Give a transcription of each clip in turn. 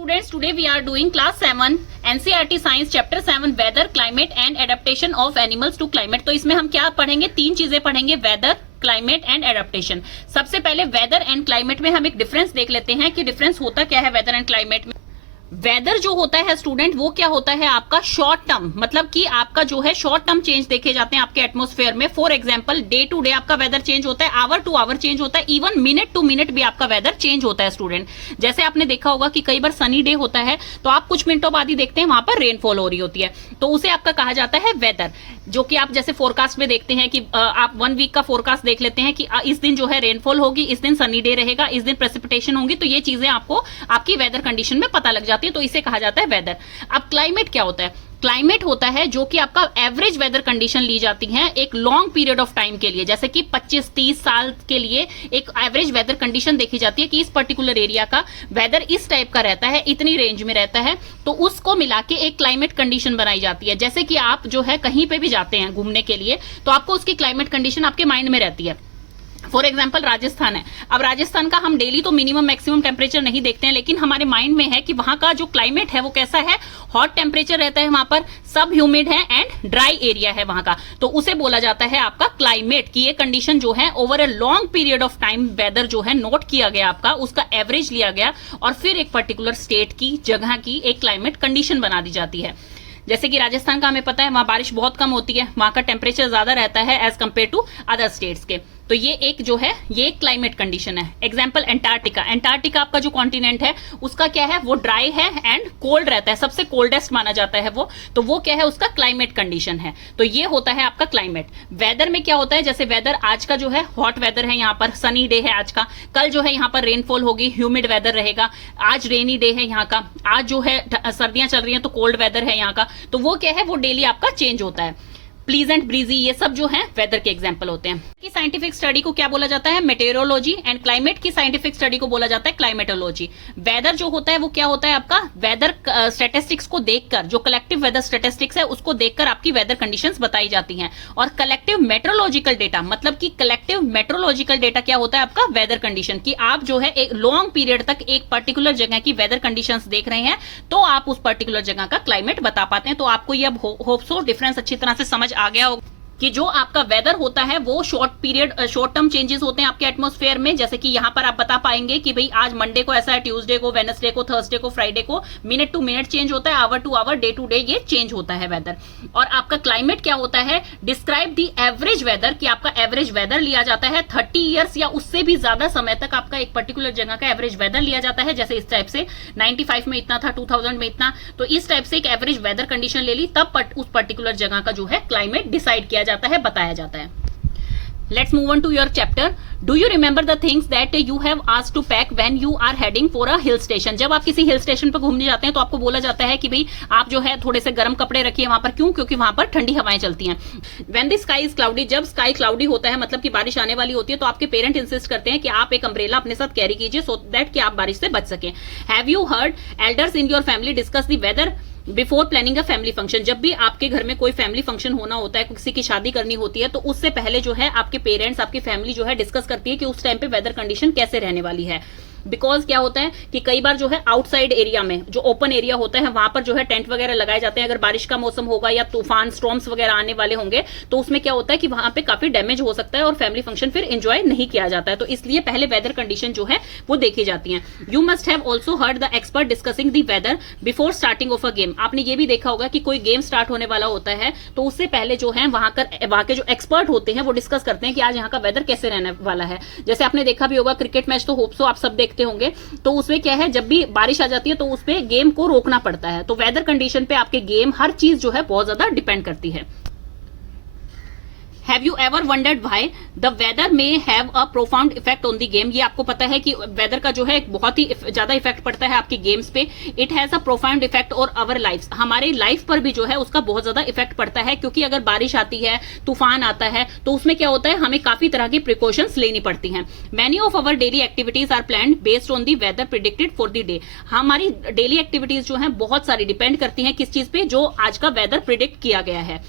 Students, today we are doing class 7 NCERT Science Chapter 7 Weather, Climate and Adaptation of Animals to Climate। तो इसमें हम क्या पढ़ेंगे, तीन चीजें पढ़ेंगे, वेदर, क्लाइमेट एंड एडेप्टेशन। सबसे पहले वेदर एंड क्लाइमेट में हम एक डिफरेंस देख लेते हैं कि डिफरेंस होता क्या है वेदर एंड क्लाइमेट में। वेदर जो होता है स्टूडेंट, वो क्या होता है आपका शॉर्ट टर्म, मतलब कि आपका जो है शॉर्ट टर्म चेंज देखे जाते हैं आपके एटमॉस्फेयर में। For example day to day आपका वेदर चेंज होता है, आवर टू आवर चेंज होता है, इवन मिनट टू मिनट भी आपका वेदर चेंज होता है स्टूडेंट। जैसे आपने देखा होगा कि कई बार सनी डे होता है तो आप कुछ मिनटों बाद ही देखते हैं वहां पर रेनफॉल हो रही होती है, तो उसे आपका कहा जाता है वेदर। जो कि आप जैसे फोरकास्ट में देखते हैं कि आप 1 वीक का फोरकास्ट देख लेते हैं कि इस दिन जो है रेनफॉल होगी, इस दिन सनी डे रहेगा, इस दिन प्रेसिपिटेशन होगी, तो ये चीजें आपको आपकी वेदर कंडीशन में पता लग जाती है, तो इसे कहा जाता है वेदर। अब क्लाइमेट क्या होता है? क्लाइमेट होता है जो कि आपका एवरेज वेदर कंडीशन ली जाती है एक लॉन्ग पीरियड ऑफ टाइम के लिए, जैसे कि 25-30 साल के लिए एक एवरेज वेदर कंडीशन देखी जाती है कि इस पर्टिकुलर एरिया का वेदर इस टाइप का रहता है, इतनी रेंज में रहता है, तो उसको मिला के एक क्लाइमेट कंडीशन बनाई जाती है। जैसे कि आप जो है कहीं पे भी जाते हैं घूमने के लिए तो आपको उसकी क्लाइमेट कंडीशन आपके माइंड में रहती है। फॉर एग्जाम्पल राजस्थान है, अब राजस्थान का हम डेली तो मिनिमम मैक्सिमम टेम्परेचर नहीं देखते हैं, लेकिन हमारे माइंड में है कि वहां का जो क्लाइमेट है वो कैसा है, हॉट टेम्परेचर रहता है वहां पर, सब ह्यूमिड है एंड ड्राई एरिया है वहां का, तो उसे बोला जाता है आपका क्लाइमेट। की ये कंडीशन जो है over a long period of time weather जो है नोट किया गया आपका, उसका एवरेज लिया गया और फिर एक पर्टिकुलर स्टेट की जगह की एक क्लाइमेट कंडीशन बना दी जाती है। जैसे कि राजस्थान का हमें पता है वहां बारिश बहुत कम होती है, वहां का टेम्परेचर ज्यादा रहता है as compare to other states के, तो ये एक जो है ये क्लाइमेट कंडीशन है। एग्जांपल एंटार्क्टिका, एंटार्क्टिका आपका जो कॉन्टिनेंट है उसका क्या है, वो ड्राई है एंड कोल्ड रहता है, सबसे कोल्डेस्ट माना जाता है वो, तो वो क्या है उसका क्लाइमेट कंडीशन है। तो ये होता है आपका क्लाइमेट। वेदर में क्या होता है, जैसे वेदर आज का जो है हॉट वेदर है, यहाँ पर सनी डे है आज का, कल जो है यहाँ पर रेनफॉल होगी, ह्यूमिड वेदर रहेगा, आज रेनी डे है यहाँ का, आज जो है सर्दियां चल रही हैं तो कोल्ड वेदर है यहाँ का, तो वो क्या है वो डेली आपका चेंज होता है। प्लीजेंट, ब्रीजी, ये सब जो है वेदर के एग्जांपल होते हैं। की साइंटिफिक स्टडी को क्या बोला जाता है, मेटेरोलॉजी, एंड क्लाइमेट की साइंटिफिक स्टडी को बोला जाता है क्लाइमेटोलॉजी। वेदर जो होता है वो क्या होता है आपका, वेदर स्टैटिस्टिक्स को देखकर, जो कलेक्टिव वेदर स्टैटिस्टिक्स है उसको देखकर आपकी वेदर कंडीशंस बताई जाती हैं। और कलेक्टिव मेट्रोलॉजिकल डेटा, मतलब कि कलेक्टिव मेट्रोलॉजिकल डेटा क्या होता है आपका, वेदर कंडीशन, की आप जो है एक लॉन्ग पीरियड तक एक पर्टिकुलर जगह की वेदर कंडीशंस देख रहे हैं तो आप उस पर्टिकुलर जगह का क्लाइमेट बता पाते हैं। तो आपको ये अब होप सो डिफरेंस अच्छी तरह से समझ आ गया होगा कि जो आपका वेदर होता है वो शॉर्ट टर्म चेंजेस होते हैं आपके एटमॉस्फेयर में। जैसे कि यहाँ पर आप बता पाएंगे कि भाई आज मंडे को ऐसा है, ट्यूसडे को, वेडनेसडे को, थर्सडे को, फ्राइडे को मिनट टू मिनट चेंज होता है, hour to hour, day to day ये चेंज होता है वेदर। और आपका क्लाइमेट क्या होता है, डिस्क्राइब दी एवरेज वेदर, कि आपका एवरेज वेदर लिया जाता है 30 ईयर्स या उससे भी ज्यादा समय तक आपका एक पर्टिकुलर जगह का एवरेज वेदर लिया जाता है। जैसे इस टाइप से 95 में इतना था, 2000 में इतना, तो इस टाइप से एक एवरेज वेदर कंडीशन ले ली, तब उस पर्टिकुलर जगह का जो है क्लाइमेट डिसाइड किया जाता है, बताया जाता है। Let's move on to your chapter. Do you remember the things that you have asked to pack when you are heading for a hill station? जब आप किसी हिल स्टेशन पर घूमने जाते हैं तो आपको बोला जाता है कि भाई आप जो है थोड़े से गर्म कपड़े रखिए वहां पर, क्यों, क्योंकि वहां पर ठंडी हवाएं चलती हैं। When the sky is cloudy, जब स्काई क्लाउडी होता है मतलब कि बारिश आने वाली होती है, तो आपके पेरेंट इंसिस्ट करते हैं कि आप एक अम्ब्रेला अपने साथ कैरी कीजिए सो दैट कि आप बारिश से बच सकें। Have you heard elders in your family discuss the weather before planning a family function? जब भी आपके घर में कोई फैमिली फंक्शन होना होता है, किसी की शादी करनी होती है, तो उससे पहले जो है आपके पेरेंट्स, आपकी फैमिली जो है डिस्कस करती है कि उस टाइम पे वेदर कंडीशन कैसे रहने वाली है। बिकॉज क्या होता है कि कई बार जो है आउटसाइड एरिया में, जो ओपन एरिया होता है वहां पर जो है टेंट वगैरह लगाए जाते हैं। अगर बारिश का मौसम होगा या तूफान, स्टॉर्म्स वगैरह आने वाले होंगे तो उसमें क्या होता है कि वहां पे काफी डैमेज हो सकता है और फैमिली फंक्शन फिर एंजॉय नहीं किया जाता है, तो इसलिए पहले वेदर कंडीशन जो है वो देखी जाती है। You must have also heard the expert discussing the weather before starting of a game. आपने ये भी देखा होगा कि कोई गेम स्टार्ट होने वाला होता है तो उससे पहले जो है वहां के जो एक्सपर्ट होते हैं वो डिस्कस करते हैं कि आज यहाँ का वेदर कैसे रहने वाला है। जैसे आपने देखा भी होगा क्रिकेट मैच, तो होप सो आप सब देखते होंगे, तो उसमें क्या है जब भी बारिश आ जाती है तो उसपे गेम को रोकना पड़ता है, तो वेदर कंडीशन पे आपके गेम, हर चीज जो है बहुत ज्यादा डिपेंड करती है। Have you ever wondered why the weather may have a profound effect on the game? ये आपको पता है कि वेदर का जो है बहुत ही ज्यादा इफेक्ट पड़ता है आपकी गेम्स पे। It has a profound effect on our lives. हमारे लाइफ पर भी जो है उसका बहुत ज्यादा इफेक्ट पड़ता है, क्योंकि अगर बारिश आती है, तूफान आता है, तो उसमें क्या होता है हमें काफी तरह की प्रिकॉशंस लेनी पड़ती हैं। Many of our daily activities are planned based on the weather predicted for the day. हमारी डेली एक्टिविटीज जो है बहुत सारी डिपेंड करती हैं किस चीज पे, जो आज का वेदर प्रिडिक्ट किया गया है।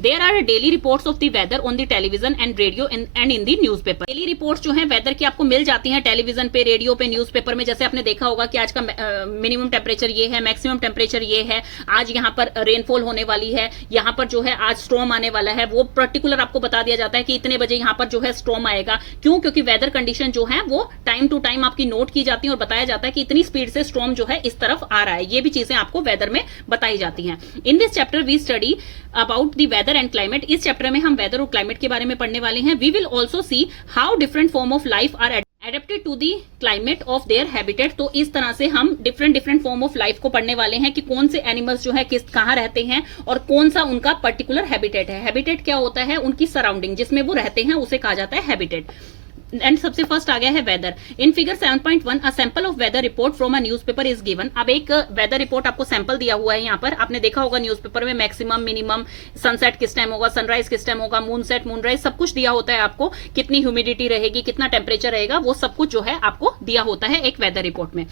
There are daily reports of the weather on the television and radio and in the newspaper. Daily reports जो है वेदर की आपको मिल जाती हैं टेलीविजन पे, रेडियो पे, न्यूज़पेपर में। जैसे आपने देखा होगा कि आज का मिनिमम टेम्परेचर ये है, मैक्सिमम टेम्परेचर ये है, आज यहाँ पर रेनफॉल होने वाली है, यहाँ पर जो है आज स्टॉर्म आने वाला है, वो पर्टिकुलर आपको बता दिया जाता है कि इतने बजे यहाँ पर जो है स्टॉर्म आएगा। क्यों? क्योंकि वेदर कंडीशन जो है वो टाइम टू टाइम आपकी नोट की जाती है और बताया जाता है कि इतनी स्पीड से स्टॉर्म जो है इस तरफ आ रहा है। ये भी चीजें आपको वेदर में बताई जाती हैं। In this chapter we study about the weather and climate. इस चैप्टर में हम वेदर और क्लाइमेट के बारे में पढ़ने वाले हैं। We will also see how different form of life are adapted to the climate of their habitat. तो इस तरह से हम डिफरेंट फॉर्म ऑफ लाइफ को पढ़ने वाले हैं कि कौन से एनिमल्स जो है कहाँ रहते हैं और कौन सा उनका पर्टिकुलर हैबिटेट है। हैबिटेट क्या होता है? उनकी सराउंडिंग जिसमें वो रहते हैं उसे कहा जाता है हैबिटेट। एंड सबसे फर्स्ट आ गया है weather. In figure 7.1 a sample of weather report from a newspaper is given. अब एक वेदर रिपोर्ट आपको सैंपल दिया हुआ है यहाँ पर। आपने देखा होगा न्यूज़पेपर में मैक्सिमम, मिनिमम, सनसेट किस टाइम होगा, सनराइज किस टाइम होगा, मून सेट, मूनराइज, सब कुछ दिया होता है आपको। कितनी ह्यूमिडिटी रहेगी, कितना टेम्परेचर रहेगा, वो सब कुछ जो है आपको दिया होता है एक वेदर रिपोर्ट में।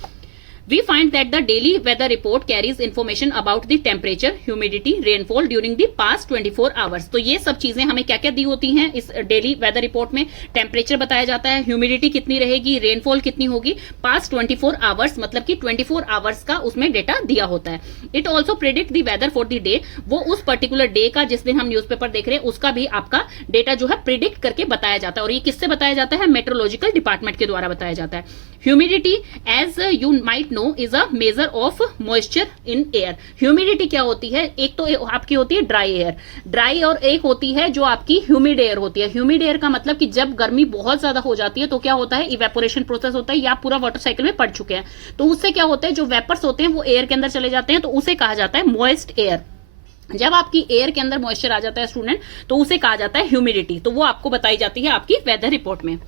We find that the daily weather report carries information about the temperature, humidity, rainfall during the past 24 hours। तो ये सब चीजें हमें क्या क्या दी होती हैं इस डेली वेदर रिपोर्ट में? टेम्परेचर बताया जाता है, ह्यूमिडिटी कितनी रहेगी, रेनफॉल कितनी होगी, पास्ट 24 आवर्स मतलब कि 24 आवर्स का उसमें डेटा दिया होता है। It also predict the weather for the day. वो उस पर्टिकुलर डे का जिस दिन हम न्यूज़पेपर देख रहे हैं उसका भी आपका डेटा जो है प्रिडिक्ट करके बताया जाता है। और ये किससे बताया जाता है? मेट्रोलॉजिकल डिपार्टमेंट के द्वारा बताया जाता है। Humidity as you might know is a measure of moisture in air. Humidity क्या होती है? एक तो आपकी होती है ड्राई एयर, ड्राई, और एक होती है जो आपकी ह्यूमिड एयर होती है। ह्यूमिड एयर का मतलब कि जब गर्मी बहुत ज्यादा हो जाती है तो क्या होता है? इवेपोरेशन प्रोसेस होता है। या आप पूरा वाटर साइकिल में पढ़ चुके हैं। तो उससे क्या होता है? जो वेपर्स होते हैं वो एयर के अंदर चले जाते हैं, तो उसे कहा जाता है मॉइस्ट एयर। जब आपकी एयर के अंदर मॉइस्चर आ जाता है स्टूडेंट, तो उसे कहा जाता है ह्यूमिडिटी। तो वो आपको बताई जाती है आपकी वेदर रिपोर्ट में।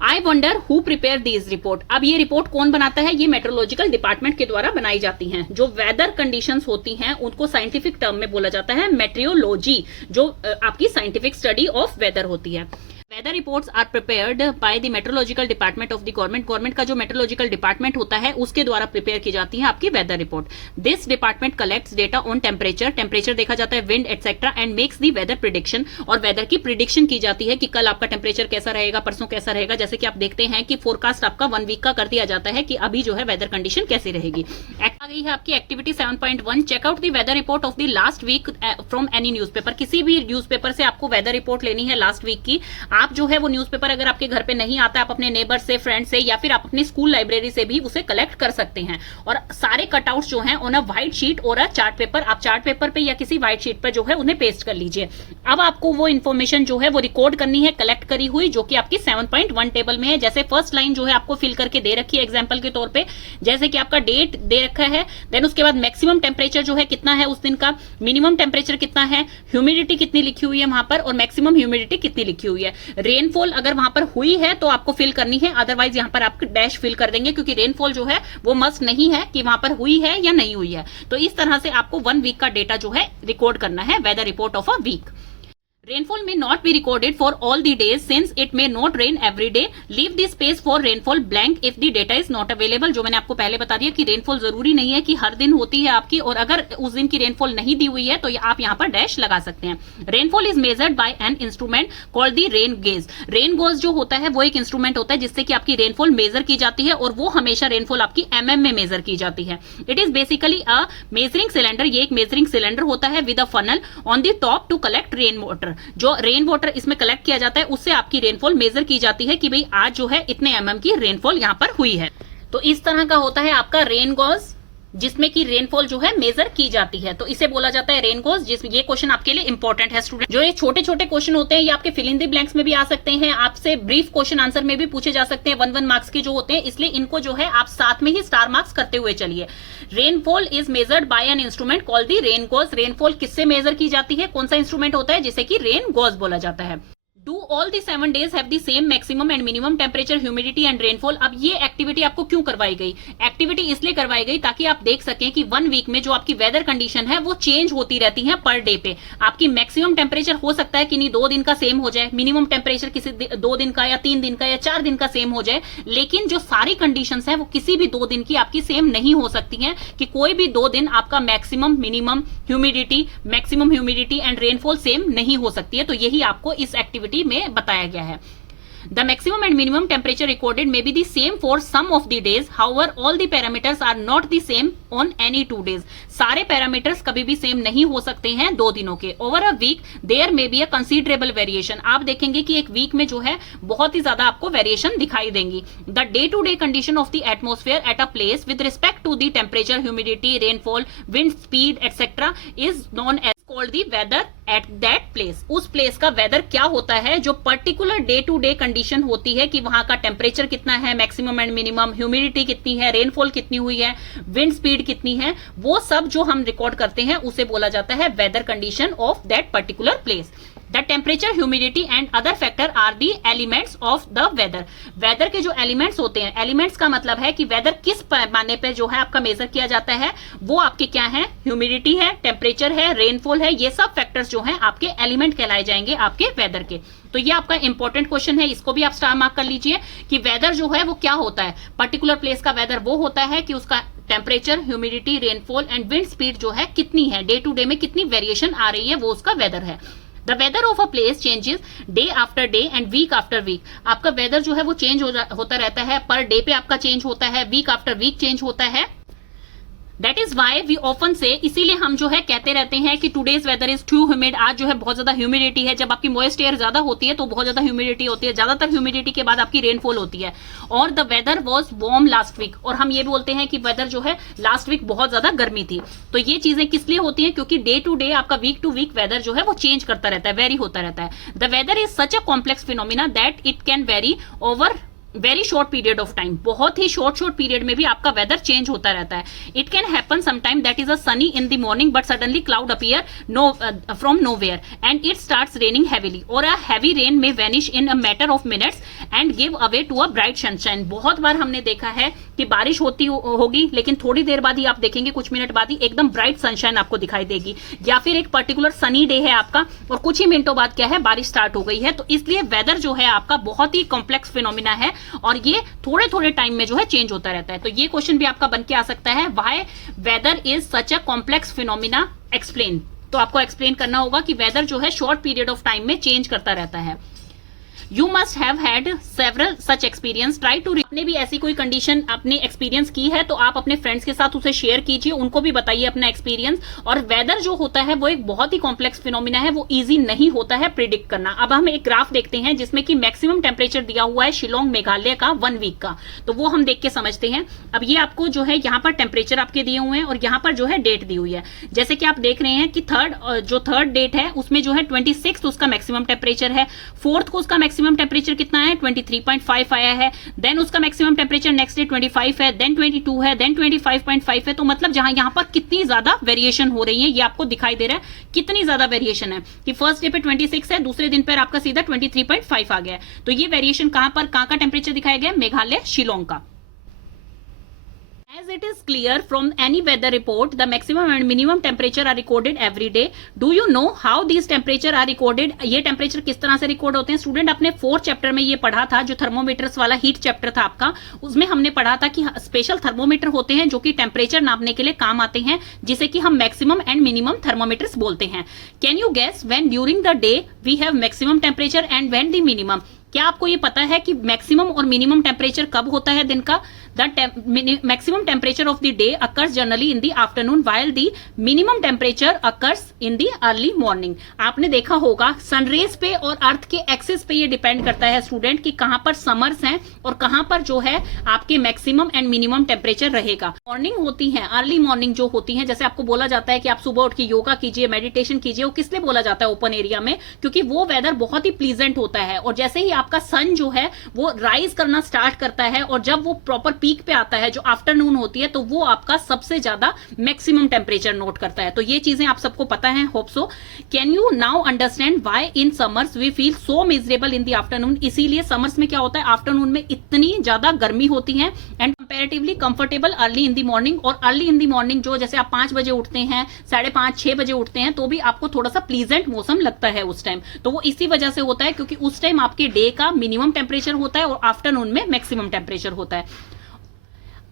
I wonder who prepare this report. अब ये रिपोर्ट कौन बनाता है? ये मेट्रोलॉजिकल डिपार्टमेंट के द्वारा बनाई जाती हैं। जो वेदर कंडीशंस होती हैं उनको साइंटिफिक टर्म में बोला जाता है मेट्रियोलॉजी, जो आपकी साइंटिफिक स्टडी ऑफ वेदर होती है। Weather reports are prepared by the meteorological department of the government. Government का जो मेट्रोलॉजिकल डिपार्टमेंट होता है उसके द्वारा प्रिपेयर की जाती है आपकी weather report. This department collects data on temperature, temperature देखा जाता है, wind etcetera, and makes the weather prediction. और वेदर की प्रिडिक्शन की जाती है कि कल आपका टेम्परेचर कैसा रहेगा, परसों कैसा रहेगा। जैसे कि आप देखते हैं कि फोरकास्ट आपका 1 वीक का कर दिया जाता है कि अभी जो है वेदर कंडीशन कैसी रहेगी। आ गई है आपकी activity 7.1, check out the weather report of the last week from any newspaper. किसी भी न्यूज़पेपर से आपको वेदर रिपोर्ट लेनी है लास्ट वीक की। आप जो है वो न्यूज़पेपर अगर आपके घर पे नहीं आता, आप अपने नेबर से, फ्रेंड से, या फिर आप अपनी स्कूल लाइब्रेरी से भी उसे कलेक्ट कर सकते हैं। और सारे कटआउट्स जो हैं ऑन अ व्हाइट शीट और अ चार्ट पेपर, आप चार्ट पेपर पे या किसी व्हाइट शीट पर जो है उन्हें पेस्ट कर लीजिए। अब आपको वो इन्फॉर्मेशन जो है वो रिकॉर्ड करनी है, कलेक्ट करी हुई, जो कि आपकी 7.1 टेबल में है। जैसे फर्स्ट लाइन जो है आपको फिल करके दे रखी है एग्जाम्पल के तौर पे, जैसे कि आपका डेट दे रखा है, देन उसके बाद मैक्सिमम टेम्परेचर जो है कितना है उस दिन का, मिनिमम टेम्परेचर कितना है, ह्यूमिडिटी कितनी लिखी हुई है वहां पर, और मैक्सिमम ह्यूमिडिटी कितनी लिखी हुई है। रेनफॉल अगर वहां पर हुई है तो आपको फिल करनी है, अदरवाइज यहां पर आप डैश फिल कर देंगे, क्योंकि रेनफॉल जो है वो मस्ट नहीं है कि वहां पर हुई है या नहीं हुई है। तो इस तरह से आपको 1 वीक का डेटा जो है रिकॉर्ड करना है, weather report of a week. Rainfall may not be recorded for all the days since it may not rain every day. Leave the space for rainfall blank if the data is not available। जो मैंने आपको पहले बता दिया कि rainfall जरूरी नहीं है कि हर दिन होती है आपकी, और अगर उस दिन की रेनफॉल नहीं दी हुई है तो आप यहाँ पर डैश लगा सकते हैं। Rainfall is measured by an instrument called the rain gauge. Rain gauge जो होता है वो एक इंस्ट्रूमेंट होता है जिससे कि आपकी रेनफॉल मेजर की जाती है, और वो हमेशा रेनफॉल आपकी mm में मेजर की जाती है। It is basically a measuring cylinder. ये एक मेजरिंग सिलेंडर होता है with a funnel on the top to collect rain water. जो रेन वाटर इसमें कलेक्ट किया जाता है उससे आपकी रेनफॉल मेजर की जाती है कि भाई आज जो है इतने mm की रेनफॉल यहाँ पर हुई है। तो इस तरह का होता है आपका रेन गॉज, जिसमें की रेनफॉल जो है मेजर की जाती है, तो इसे बोला जाता है रेन गॉज। जिसमें ये क्वेश्चन आपके लिए इंपॉर्टेंट है स्टूडेंट। जो ये छोटे छोटे क्वेश्चन होते हैं ये आपके फिल इन द ब्लैंक्स में भी आ सकते हैं, आपसे ब्रीफ क्वेश्चन आंसर में भी पूछे जा सकते हैं, 1-1 मार्क्स के जो होते हैं, इसलिए इनको जो है आप साथ में ही स्टार मार्क्स करते हुए चलिए। Rainfall is measured by an instrument called the rain gauge. Rainfall किससे मेजर की जाती है, कौन सा इंस्ट्रूमेंट होता है जिसे कि रेन गॉज बोला जाता है। Do all the 7 days have the same maximum and minimum temperature, humidity and rainfall. अब ये एक्टिविटी आपको क्यों करवाई गई? एक्टिविटी इसलिए करवाई गई ताकि आप देख सकें कि 1 वीक में जो आपकी वेदर कंडीशन है वो चेंज होती रहती है पर डे पे। आपकी मैक्सिमम टेम्परेचर हो सकता है कि नहीं 2 दिन का सेम हो जाए, मिनिमम टेम्परेचर किसी 2 दिन का या 3 दिन का या 4 दिन का सेम हो जाए, लेकिन जो सारी कंडीशंस है वो किसी भी 2 दिन की आपकी सेम नहीं हो सकती हैं, कि कोई भी 2 दिन आपका maximum, minimum humidity and rainfall same नहीं हो सकती है। तो यही आपको इस एक्टिविटी में बताया गया है। The maximum and minimum temperature recorded may be the same for some of the days. However, all the parameters are not the same on any 2 days. सारे पैरामीटर्स कभी भी सेम नहीं हो सकते हैं 2 दिनों के। Over a week, there may be a considerable variation. आप देखेंगे कि एक वीक में जो है बहुत ही ज्यादा आपको वेरिएशन दिखाई देंगी। The day-to-day condition of the atmosphere at a place with respect to the temperature, humidity, rainfall, wind speed, etc. is known as called the weather at that place. उस प्लेस का वेदर क्या होता है, जो particular day to day condition होती है कि वहां का टेम्परेचर कितना है, मैक्सिमम एंड मिनिमम, ह्यूमिडिटी कितनी है, रेनफॉल कितनी हुई है, विंड स्पीड कितनी है, वो सब जो हम रिकॉर्ड करते हैं उसे बोला जाता है weather condition of that particular place. The temperature, humidity and other factor are the elements of the weather. Weather के जो एलिमेंट्स होते हैं, एलिमेंट्स का मतलब है कि वेदर किस पैमाने पे जो है आपका मेजर किया जाता है, वो आपके क्या है, ह्यूमिडिटी है, टेम्परेचर है, रेनफॉल है, ये सब फैक्टर्स जो हैं आपके एलिमेंट कहलाए जाएंगे आपके वेदर के। तो ये आपका इंपॉर्टेंट क्वेश्चन है, इसको भी आप स्टार मार्क कर लीजिए कि वेदर जो है वो क्या होता है। पर्टिकुलर प्लेस का वेदर वो होता है कि उसका temperature, humidity, rainfall and wind speed जो है कितनी है, डे टू डे में कितनी वेरिएशन आ रही है, वो उसका वेदर है। The weather of a place changes day after day and week after week. आपका वेदर जो है वो चेंज होता रहता है, पर डे पे आपका चेंज होता है, वीक आफ्टर वीक चेंज होता है। That is why we often say, इसीलिए हम जो है कहते रहते हैं कि today's weather is too humid. आज जो है बहुत ज्यादा ह्यूमिडिटी है। जब आपकी मॉइस्ट एयर ज्यादा होती है तो बहुत ज्यादा ह्यूमिडिटी होती है, ज्यादातर ह्यूमिडिटी के बाद आपकी रेनफॉल होती है। और the weather was warm last week, और हम ये भी बोलते हैं कि वेदर जो है लास्ट वीक बहुत ज्यादा गर्मी थी। तो ये चीजें किस लिए होती है, क्योंकि डे टू डे आपका वीक टू वीक वेदर जो है वो चेंज करता रहता है, वेरी होता रहता है। The weather is such a complex phenomena that it can vary over very short period of time. बहुत ही शॉर्ट पीरियड में भी आपका वेदर चेंज होता रहता है। It can happen sometime that is a sunny in the morning but suddenly cloud appear from nowhere and it starts raining heavily, और a heavy rain may vanish in a matter of minutes and give away to a bright sunshine. बहुत बार हमने देखा है कि बारिश होती होगी, लेकिन थोड़ी देर बाद ही आप देखेंगे, कुछ मिनट बाद ही एकदम ब्राइट सनशाइन आपको दिखाई देगी, या फिर एक पर्टिकुलर सनी डे है आपका और कुछ ही मिनटों बाद क्या है, बारिश स्टार्ट हो गई है। तो इसलिए वेदर जो है आपका बहुत ही कॉम्प्लेक्स फिनोमिना है और ये थोड़े थोड़े टाइम में जो है चेंज होता रहता है। तो ये क्वेश्चन भी आपका बन के आ सकता है, why weather is such a complex phenomena, explain. तो आपको एक्सप्लेन करना होगा कि वेदर जो है शॉर्ट पीरियड ऑफ टाइम में चेंज करता रहता है। You must have had several such experience. Try to आपने भी ऐसी कोई कंडीशन अपने एक्सपीरियंस की है तो आप अपने फ्रेंड्स के साथ उसे शेयर कीजिए, उनको भी बताइए अपना एक्सपीरियंस। और वेदर जो होता है वो एक बहुत ही कॉम्प्लेक्स फिनोमिना है, वो इजी नहीं होता है प्रिडिक्ट करना। अब हम एक ग्राफ देखते हैं जिसमें कि मैक्सिमम टेम्परेचर दिया हुआ है शिलोंग मेघालय का 1 वीक का, तो वो हम देख के समझते हैं। अब ये आपको जो है यहाँ पर टेम्परेचर आपके दिए हुए हैं और यहाँ पर जो है डेट दी हुई है। जैसे कि आप देख रहे हैं कि थर्ड डेट है उसमें जो है 26 उसका मैक्सिमम टेम्परेचर है, 4th को उसका मैक्सिमम टेम्परेचर कितना है 23.5 आया है, देन उसका मैक्सिमम टेम्परेचर नेक्स्ट डे 25 है, देन 22 है, देन 25.5 है। तो मतलब जहां यहां पर कितनी ज्यादा वेरिएशन हो रही है ये आपको दिखाई दे रहा है, कितनी ज्यादा वेरिएशन है कि फर्स्ट डे पे 26 है, दूसरे दिन पर आपका सीधा 23.5 आ गया है। तो ये वेरिएशन कहां का टेम्परेचर दिखाया गया, मेघालय शिलोंग का। As it is clear from any weather report, the maximum and minimum temperature are recorded every day. Do you know how these temperature are recorded? ये टेम्परेचर किस तरह से रिकॉर्ड होते हैं? स्टूडेंट अपने 4th चैप्टर में ये पढ़ा था, जो थर्मोमीटर्स वाला हीट चैप्टर था आपका, उसमें हमने पढ़ा था कि स्पेशल थर्मोमीटर होते हैं जो कि टेम्परेचर नापने के लिए काम आते हैं, जिसे कि हम मैक्सिमम एंड मिनिमम थर्मोमीटर्स बोलते हैं। Can you guess when during the day we have maximum temperature and when the minimum? क्या आपको ये पता है कि मैक्सिमम और मिनिमम टेम्परेचर कब होता है दिन का? The maximum temperature of the day occurs generally in the afternoon while the minimum temperature occurs in the early morning. आपने देखा होगा सनरेज पे और अर्थ के एक्सिस पे ये डिपेंड करता है स्टूडेंट कि कहां पर समर्स हैं और कहां पर जो है आपके मैक्सिमम एंड मिनिमम टेम्परेचर रहेगा। मॉर्निंग होती है, अर्ली मॉर्निंग जो होती है, जैसे आपको बोला जाता है कि आप सुबह उठ के योगा कीजिए, मेडिटेशन कीजिए, वो किस लिए बोला जाता है ओपन एरिया में? क्योंकि वो वेदर बहुत ही प्लीजेंट होता है और जैसे ही आपका सन जो है वो राइज करना स्टार्ट करता है, और जब वो प्रॉपर पीक पे आता है जो आफ्टरनून होती है, तो वो आपका सबसे ज्यादा मैक्सिमम टेम्परेचर नोट करता है। तो ये चीजें आप सबको पता है, hope so. Can you now understand why in summers we feel so miserable in the afternoon? इसीलिए समर्स में क्या होता है, आफ्टरनून में इतनी ज्यादा गर्मी होती है, and comparatively comfortable early in the morning. और अर्ली इन द मॉर्निंग जो जैसे आप 5 बजे उठते हैं, 5:30 6 बजे उठते हैं, तो भी आपको थोड़ा सा प्लीजेंट मौसम लगता है उस टाइम। तो वो इसी वजह से होता है क्योंकि उस टाइम आपके डे का मिनिमम टेम्परेचर होता है और आफ्टरनून में मैक्सिमम टेम्परेचर होता है।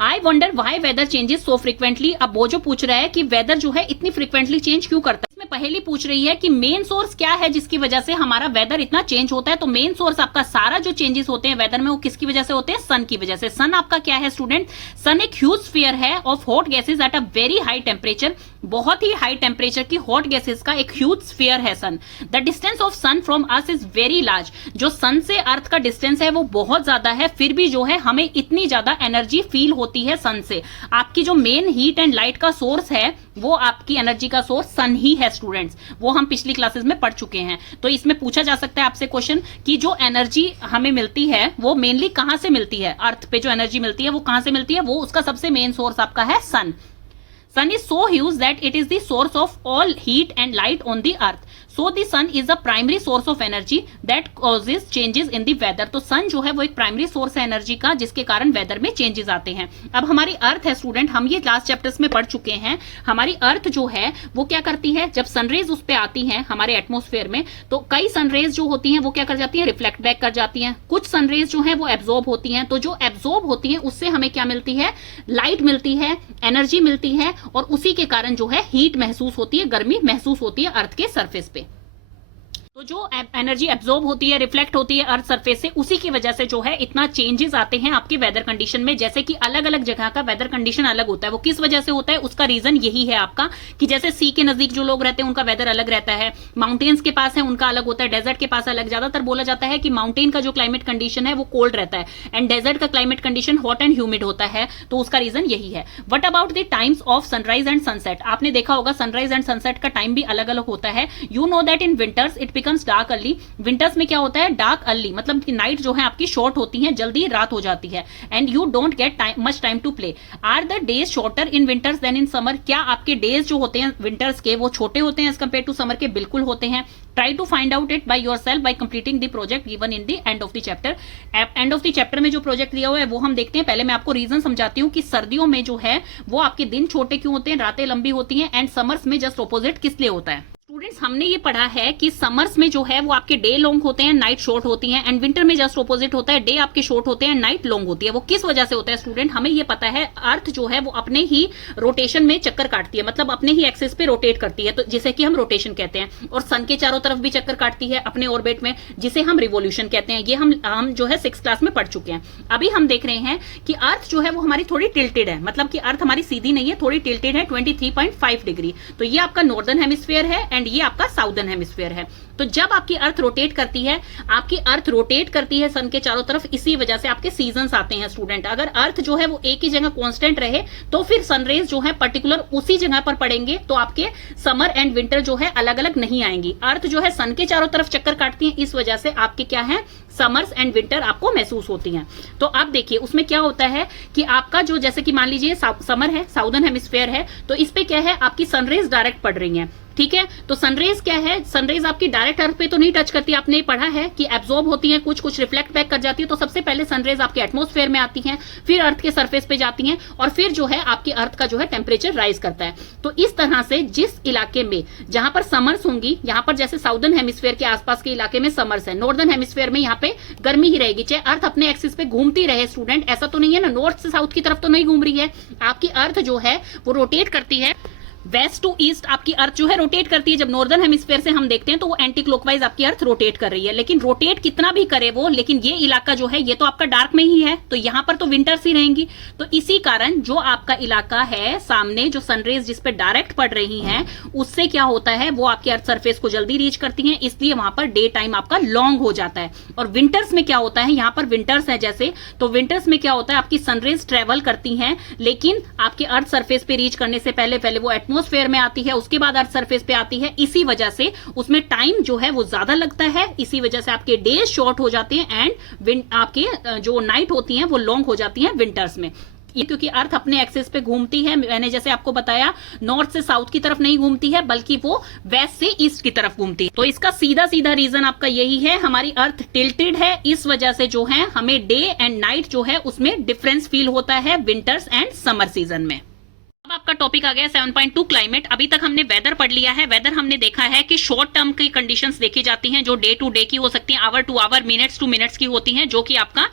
I wonder why weather changes so frequently. अब वो जो पूछ रहा है कि वेदर जो है इतनी फ्रिक्वेंटली चेंज क्यों करता है, इसमें पहली पूछ रही है कि मेन सोर्स क्या है जिसकी वजह से हमारा वेदर इतना चेंज होता है। तो मेन सोर्स आपका सारा जो चेंजेस होते हैं वेदर में वो किसकी वजह से होते हैं, सन की वजह से। सन आपका क्या है स्टूडेंट, सन एक ह्यूज स्फीयर है of hot gases at a very high temperature. बहुत ही हाई टेम्परेचर की हॉट गैसेज का एक ह्यूज स्फीयर है sun. The distance of sun from us is very large. जो सन से अर्थ का डिस्टेंस है वो बहुत ज्यादा है, फिर भी जो है हमें इतनी ज्यादा एनर्जी फील होती है सन से। आपकी जो मेन हीट एंड लाइट का सोर्स है वो आपकी एनर्जी का सोर्स सन ही है स्टूडेंट्स, वो हम पिछली क्लासेस में पढ़ चुके हैं। तो इसमें पूछा जा सकता है आपसे क्वेश्चन कि जो एनर्जी हमें मिलती है वो मेनली कहां से मिलती है, अर्थ पे जो एनर्जी मिलती है वो कहां से मिलती है, वो उसका सबसे मेन सोर्स आपका है सन। Sun is so huge that it is the source of all heat and light on the earth. So the sun is a primary source of energy that causes changes in the weather. तो sun जो है वो एक primary source है energy का जिसके कारण weather में चेंजेस आते हैं। अब हमारी अर्थ है स्टूडेंट, हम ये लास्ट चैप्टर्स में पढ़ चुके हैं। हमारी अर्थ जो है वो क्या करती है, जब सनरेज उस पर आती हैं हमारे एटमोस्फेयर में, तो कई सनरेज जो होती हैं वो क्या कर जाती हैं, रिफ्लेक्ट बैक कर जाती हैं। कुछ सनरेज जो है वो एब्जॉर्ब होती हैं। तो जो एब्जॉर्ब होती हैं उससे हमें क्या मिलती है, लाइट मिलती है, एनर्जी मिलती है, और उसी के कारण जो है हीट महसूस होती है, गर्मी महसूस होती है अर्थ के सरफेस पे। तो जो एनर्जी एब्जॉर्ब होती है, रिफ्लेक्ट होती है अर्थ सरफेस से, उसी की वजह से जो है इतना चेंजेस आते हैं आपके वेदर कंडीशन में। जैसे कि अलग अलग जगह का वेदर कंडीशन अलग होता है, वो किस वजह से होता है, उसका रीजन यही है आपका कि जैसे सी के नजदीक जो लोग रहते हैं उनका वेदर अलग रहता है, माउंटेन्स के पास है उनका अलग होता है, डेजर्ट के पास अलग। ज्यादातर बोला जाता है कि माउंटेन का जो क्लाइमेट कंडीशन है वो कोल्ड रहता है एंड डेजर्ट का climate condition hot and humid होता है। तो उसका रीजन यही है। What about the times of sunrise and sunset? आपने देखा होगा सनराइज एंड सनसेट का टाइम भी अलग अलग होता है। You know that in winters it becomes dark early. Winters में क्या होता है, डार्क अर्ली, मतलब कि नाइट जो है आपकी शॉर्ट होती है, जल्दी रात हो जाती है, and you don't get much time to play. Are the days shorter in winters than in summer? क्या आपके डेज जो होते हैं विंटर्स के वो छोटे होते हैं एज कंपेयर टू समर के? बिल्कुल होते हैं। Try to find out it by yourself by completing the project given in the end of the chapter. End of the chapter में जो प्रोजेक्ट दिया हुआ है वो हम देखते हैं। पहले मैं आपको रीजन समझाती हूँ कि सर्दियों में जो है वो आपके दिन छोटे क्यों होते हैं, रातें लंबी होती हैं, एंड समर्स में जस्ट ऑपोजिट किस लिए होता है। स्टूडेंट्स हमने ये पढ़ा है कि समर्स में जो है वो आपके डे लॉन्ग होते हैं, नाइट शॉर्ट होती हैं, एंड विंटर में जस्ट ऑपोजिट होता है, डे आपके शॉर्ट होते हैं, नाइट लॉन्ग होती है। वो किस वजह से होता है स्टूडेंट, हमें ये पता है अर्थ जो है वो अपने ही रोटेशन में चक्कर काटती है, मतलब अपने ही एक्सिस पे रोटेट करती है, तो जिसे कि हम रोटेशन कहते हैं, और सन के चारों तरफ भी चक्कर काटती है अपने ऑर्बिट में, जिसे हम रिवोल्यूशन कहते हैं। ये हम जो है 6th क्लास में पढ़ चुके हैं। अभी हम देख रहे हैं कि अर्थ जो है वो हमारी थोड़ी टिल्टेड है, मतलब कि अर्थ हमारी सीधी नहीं है, थोड़ी टिल्टेड है 23.5 डिग्री। तो ये आपका नॉर्दर्न हेमिस्फीयर है एंड ये आपका साउदर्न हेमिस्फीयर है। तो जब आपकी अर्थ रोटेट करती है, आपकी अर्थ रोटेट करती है सन के चारों तरफ, इसी वजह से आपके सीजन्स आते हैं स्टूडेंट। अगर अर्थ जो है वो एक ही जगह कांस्टेंट रहे तो फिर सनरेज जो है पर्टिकुलर उसी जगह पर पड़ेंगे, तो आपके समर एंड विंटर जो है अलग अलग नहीं आएंगी। अर्थ जो है सन के चारों तरफ चक्कर काटती है, इस वजह से आपके क्या है, समर्स एंड विंटर आपको महसूस होती हैं। तो अब देखिए उसमें क्या होता है कि आपका जो, जैसे कि मान लीजिए समर है, साउदर्न हेमिस्फीयर है, तो इस पे क्या है, आपकी सनरेज डायरेक्ट पड़ रही हैं, ठीक है। तो सनरेज क्या है, सनरेज आपकी डायरेक्ट अर्थ पे तो नहीं टच करती, आपने पढ़ा है कि एब्जॉर्ब होती हैं, कुछ कुछ रिफ्लेक्ट बैक कर जाती है। तो सबसे पहले सनरेज आपके एटमॉस्फेयर में आती हैं, फिर अर्थ के सरफेस पे जाती हैं, और फिर जो है आपकी अर्थ का जो है टेम्परेचर राइज करता है। तो इस तरह से जिस इलाके में जहां पर समर्स होंगी, यहां पर जैसे साउदर्न हेमिस्फीयर के आसपास के इलाके में समर्स है, नॉर्दर्न हेमिस्फीयर में यहाँ पे गर्मी ही रहेगी, चाहे अर्थ अपने एक्सिस पे घूमती रहे स्टूडेंट। ऐसा तो नहीं है ना, नॉर्थ से साउथ की तरफ तो नहीं घूम रही है, आपकी अर्थ जो है वो रोटेट करती है, वेस्ट टू ईस्ट आपकी अर्थ जो है रोटेट करती है। जब नॉर्दर्न हेमिस्फीयर से हम देखते हैं तो वो एंटी क्लॉकवाइज आपकी अर्थ रोटेट कर रही है, लेकिन रोटेट कितना भी करे वो, लेकिन ये इलाका जो है ये तो आपका डार्क में ही है, तो यहाँ पर तो विंटर्स ही रहेंगी। तो इसी कारण जो आपका इलाका है सामने, जो सनरेज जिस पे डायरेक्ट पड़ रही हैं, उससे क्या होता है, वो आपकी अर्थ सरफेस को जल्दी रीच करती हैं, इसलिए वहां पर डे टाइम आपका लॉन्ग हो जाता है। और विंटर्स में क्या होता है, यहाँ पर विंटर्स है जैसे, तो विंटर्स में क्या होता है, आपकी सनरेज ट्रेवल करती हैं, लेकिन आपके अर्थ सरफेस पे रीच करने से पहले पहले वो एटमॉस्फेयर में आती है, उसके बाद अर्थ सरफेस पे आती है, इसी वजह से उसमें टाइम जो है वो ज्यादा लगता है, इसी वजह से आपके डेज शॉर्ट हो जाते हैं एंड आपके जो नाइट होती हैं वो लॉन्ग हो जाती हैं विंटर्स में। ये क्योंकि अर्थ अपने एक्सिस पे घूमती है, मैंने जैसे आपको बताया नॉर्थ से साउथ की तरफ नहीं घूमती है बल्कि वो वेस्ट से ईस्ट की तरफ घूमती है। तो इसका सीधा सीधा रीजन आपका यही है, हमारी अर्थ टिल्टेड है, इस वजह से जो है हमें डे एंड नाइट जो है उसमें डिफरेंस फील होता है विंटर्स एंड समर सीजन में। अब आपका टॉपिक आ गया 7.2 क्लाइमेट। अभी तक हमने वेदर पढ़ लिया है। वेदर हमने देखा है कि शॉर्ट टर्म की कंडीशंस देखी जाती हैं जो डे टू डे की हो सकती हैं, hour to hour, minutes to minutes की होती हैं, जो कि आपका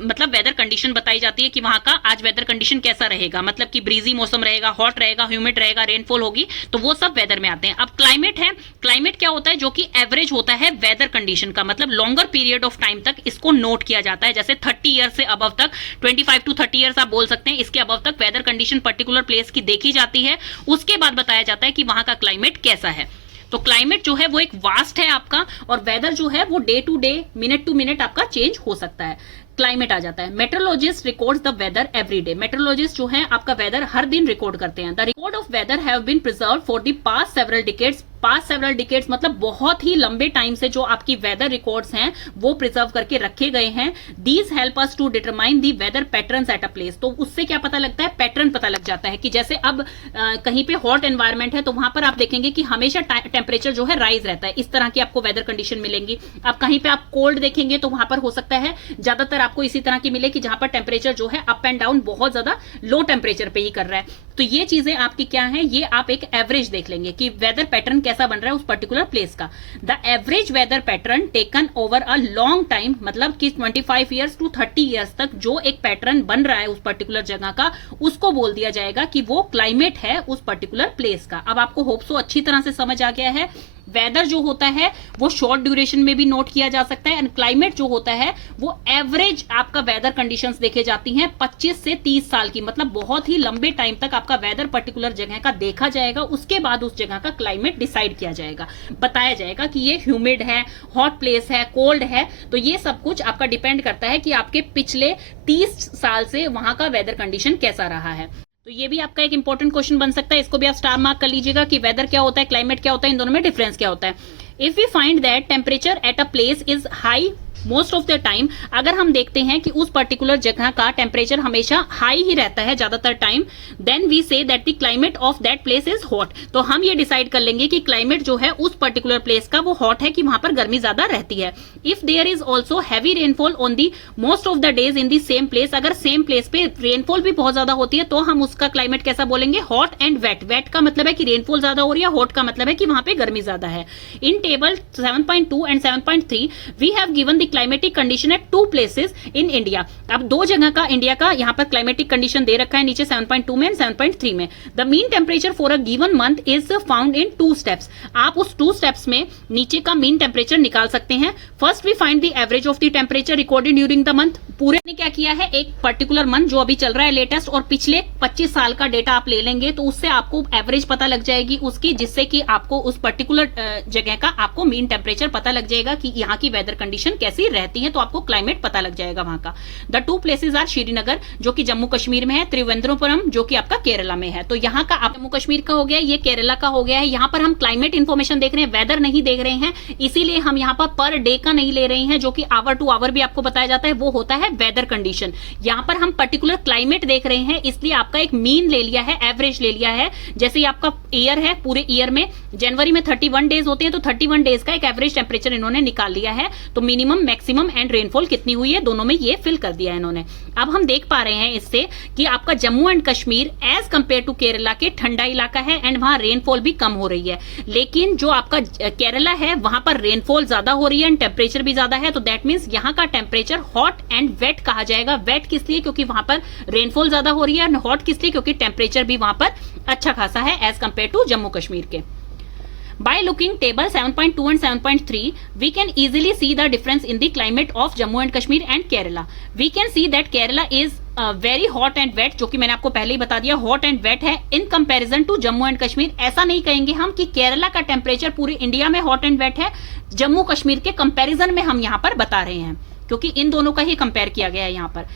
मतलब वेदर कंडीशन बताई जाती है कि वहां का आज वेदर कंडीशन कैसा रहेगा, मतलब कि ब्रीजी मौसम रहेगा, हॉट रहेगा, ह्यूमिड रहेगा, रेनफॉल होगी, तो वो सब वेदर में आते हैं। अब क्लाइमेट है, क्लाइमेट क्या होता है, जो कि एवरेज होता है वेदर कंडीशन का, मतलब लॉन्गर पीरियड ऑफ टाइम तक इसको नोट किया जाता है, जैसे 30 ईयर से अबव तक, 25 टू 30 ईयर्स आप बोल सकते हैं, इसके अबव तक वेदर कंडीशन पर्टिकुलर प्लेस की देखी जाती है। उसके बाद बताया जाता है कि वहां का क्लाइमेट कैसा है। तो क्लाइमेट जो है वो एक वास्ट है आपका, और वेदर जो है वो day to day, minute to minute आपका चेंज हो सकता है। क्लाइमेट आ जाता है, meteorologist records the weather every day. Meteorologist जो है आपका वेदर हर दिन रिकॉर्ड करते हैं। The record of weather have been preserved for the past several decades. Past several decades मतलब बहुत ही लंबे टाइम से जो आपकी वेदर रिकॉर्ड्स हैं वो प्रिजर्व करके रखे गए हैं। These help us to determine the weather patterns at a place. तो उससे क्या पता लगता है, पैटर्न पता लग जाता है कि जैसे अब कहीं पे हॉट एनवायरमेंट है तो वहां पर आप देखेंगे कि हमेशा टेम्परेचर जो है राइज रहता है, इस तरह की आपको वेदर कंडीशन मिलेंगी। अब कहीं पे आप कोल्ड देखेंगे तो वहां पर हो सकता है ज्यादातर आपको इसी तरह की मिले कि जहां पर टेम्परेचर जो है अप एंड डाउन बहुत ज्यादा लो टेम्परेचर पे ही कर रहा है। तो ये चीजें आपकी क्या है, ये आप एक एवरेज देख लेंगे कि वेदर पैटर्न कैसा बन रहा है उस पर्टिकुलर प्लेस का। The average weather pattern taken over a long time, मतलब कि 25 ईयर्स टू 30 ईयर्स तक जो एक पैटर्न बन रहा है उस पर्टिकुलर जगह का, उसको बोल दिया जाएगा कि वो क्लाइमेट है उस पर्टिकुलर प्लेस का। अब आपको होप सो अच्छी तरह से समझ आ गया है। वेदर जो होता है वो शॉर्ट ड्यूरेशन में भी नोट किया जा सकता है, एंड क्लाइमेट जो होता है वो एवरेज आपका वेदर कंडीशंस देखे जाती हैं 25 से 30 साल की, मतलब बहुत ही लंबे टाइम तक आपका वेदर पर्टिकुलर जगह का देखा जाएगा। उसके बाद उस जगह का क्लाइमेट डिसाइड किया जाएगा, बताया जाएगा कि ये ह्यूमिड है, हॉट प्लेस है, कोल्ड है। तो ये सब कुछ आपका डिपेंड करता है कि आपके पिछले 30 साल से वहां का वेदर कंडीशन कैसा रहा है। तो ये भी आपका एक इंपॉर्टेंट क्वेश्चन बन सकता है, इसको भी आप स्टार मार्क कर लीजिएगा कि वेदर क्या होता है, क्लाइमेट क्या होता है, इन दोनों में डिफरेंस क्या होता है। If we find that temperature at a place is high most of the time, अगर हम देखते हैं कि उस पर्टिकुलर जगह का टेम्परेचर हमेशा हाई ही रहता है ज्यादातर time, then we say that the climate of that place is hot. तो हम ये डिसाइड कर लेंगे कि क्लाइमेट जो है उस पर्टिकुलर प्लेस का वो हॉट है, कि वहां पर गर्मी ज्यादा रहती है। If there is also heavy rainfall on the most of the days in the same place, अगर सेम प्लेस पे रेनफॉल भी बहुत ज्यादा होती है तो हम उसका क्लाइमेट कैसा बोलेंगे, हॉट एंड वेट। वेट का मतलब है कि रेनफॉल ज्यादा हो रही है, हॉट का मतलब है कि वहां पे गर्मी ज्यादा है। In table 7.2 and 7.3 we have given the climatic condition at 2 places in India. अब दो जगह का इंडिया का यहाँ पर क्लाइमेटिक कंडीशन दे रखा है नीचे 7.2 में एंड 7.3 में। The mean temperature for a given month is found in 2 steps. आप उस 2 स्टेप्स में नीचे का मीन टेम्परेचर निकाल सकते हैं। First we find the average of the temperature recorded during the month. पूरे ने क्या किया है, एक पर्टिकुलर मंथ जो अभी चल रहा है लेटेस्ट, और पिछले 25 साल का डेटा आप ले लेंगे तो उससे आपको एवरेज पता लग जाएगी उसकी, जिससे कि आपको उस पर्टिकुलर जगह का आपको मीन टेम्परेचर पता लग जाएगा कि यहाँ की वेदर कंडीशन कैसी रहती है, तो आपको क्लाइमेट पता लग जाएगा वहां का। द 2 प्लेसेस आर श्रीनगर जो कि जम्मू कश्मीर में है, त्रिवेंद्रपुरम जो कि आपका केरला में है। तो यहाँ का आप जम्मू कश्मीर का हो गया, ये केरला का हो गया है। यहाँ पर हम क्लाइमेट इन्फॉर्मेशन देख रहे हैं, वेदर नहीं देख रहे हैं, इसीलिए हम यहाँ पर डे का नहीं ले रहे हैं, जो कि आवर टू आवर भी आपको बताया जाता है, वो होता है वेदर कंडीशन। यहाँ पर हम पर्टिकुलर क्लाइमेट देख रहे हैं, इसलिए आपका एक मीन ले लिया है, एवरेज ले लिया है। जैसे आपका ईयर है, पूरे ईयर में जनवरी में 31 डेज होते हैं, तो 31 डेज का एक एवरेज टेम्परेचर इन्होंने निकाल लिया है। तो मिनिमम, मैक्सिमम एंड रेनफॉल कितनी हुई है, दोनों में ये फिल कर दिया है इन्होंने। अब हम देख पा रहे हैं इससे कि आपका Jammu and Kashmir as compare to Kerala के ठंडा इलाका है एंड वहां रेनफॉल भी कम हो रही है। लेकिन जो आपका केरला है वहां पर रेनफॉल ज्यादा हो रही है एंड टेम्परेचर भी ज्यादा है। तो दैट मींस यहाँ का टेम्परेचर हॉट एंड वेट कहा जाएगा। वेट किस लिए, क्योंकि वहां पर रेनफॉल ज्यादा हो रही है, एंड हॉट किस लिए, क्योंकि टेम्परेचर भी वहां पर अच्छा खासा है as compare to Jammu Kashmir के। By looking table 7.2 and 7.3, we can easily see the difference in the climate of Jammu and Kashmir and Kerala. We can see that Kerala is very hot and wet, जो कि मैंने आपको पहले ही बता दिया, hot and wet है in comparison to Jammu and Kashmir। ऐसा नहीं कहेंगे हम कि केरला का टेम्परेचर पूरे इंडिया में hot and wet है, जम्मू कश्मीर के कंपैरिजन में हम यहाँ पर बता रहे हैं, क्योंकि इन दोनों का ही कंपेयर किया गया है यहाँ पर।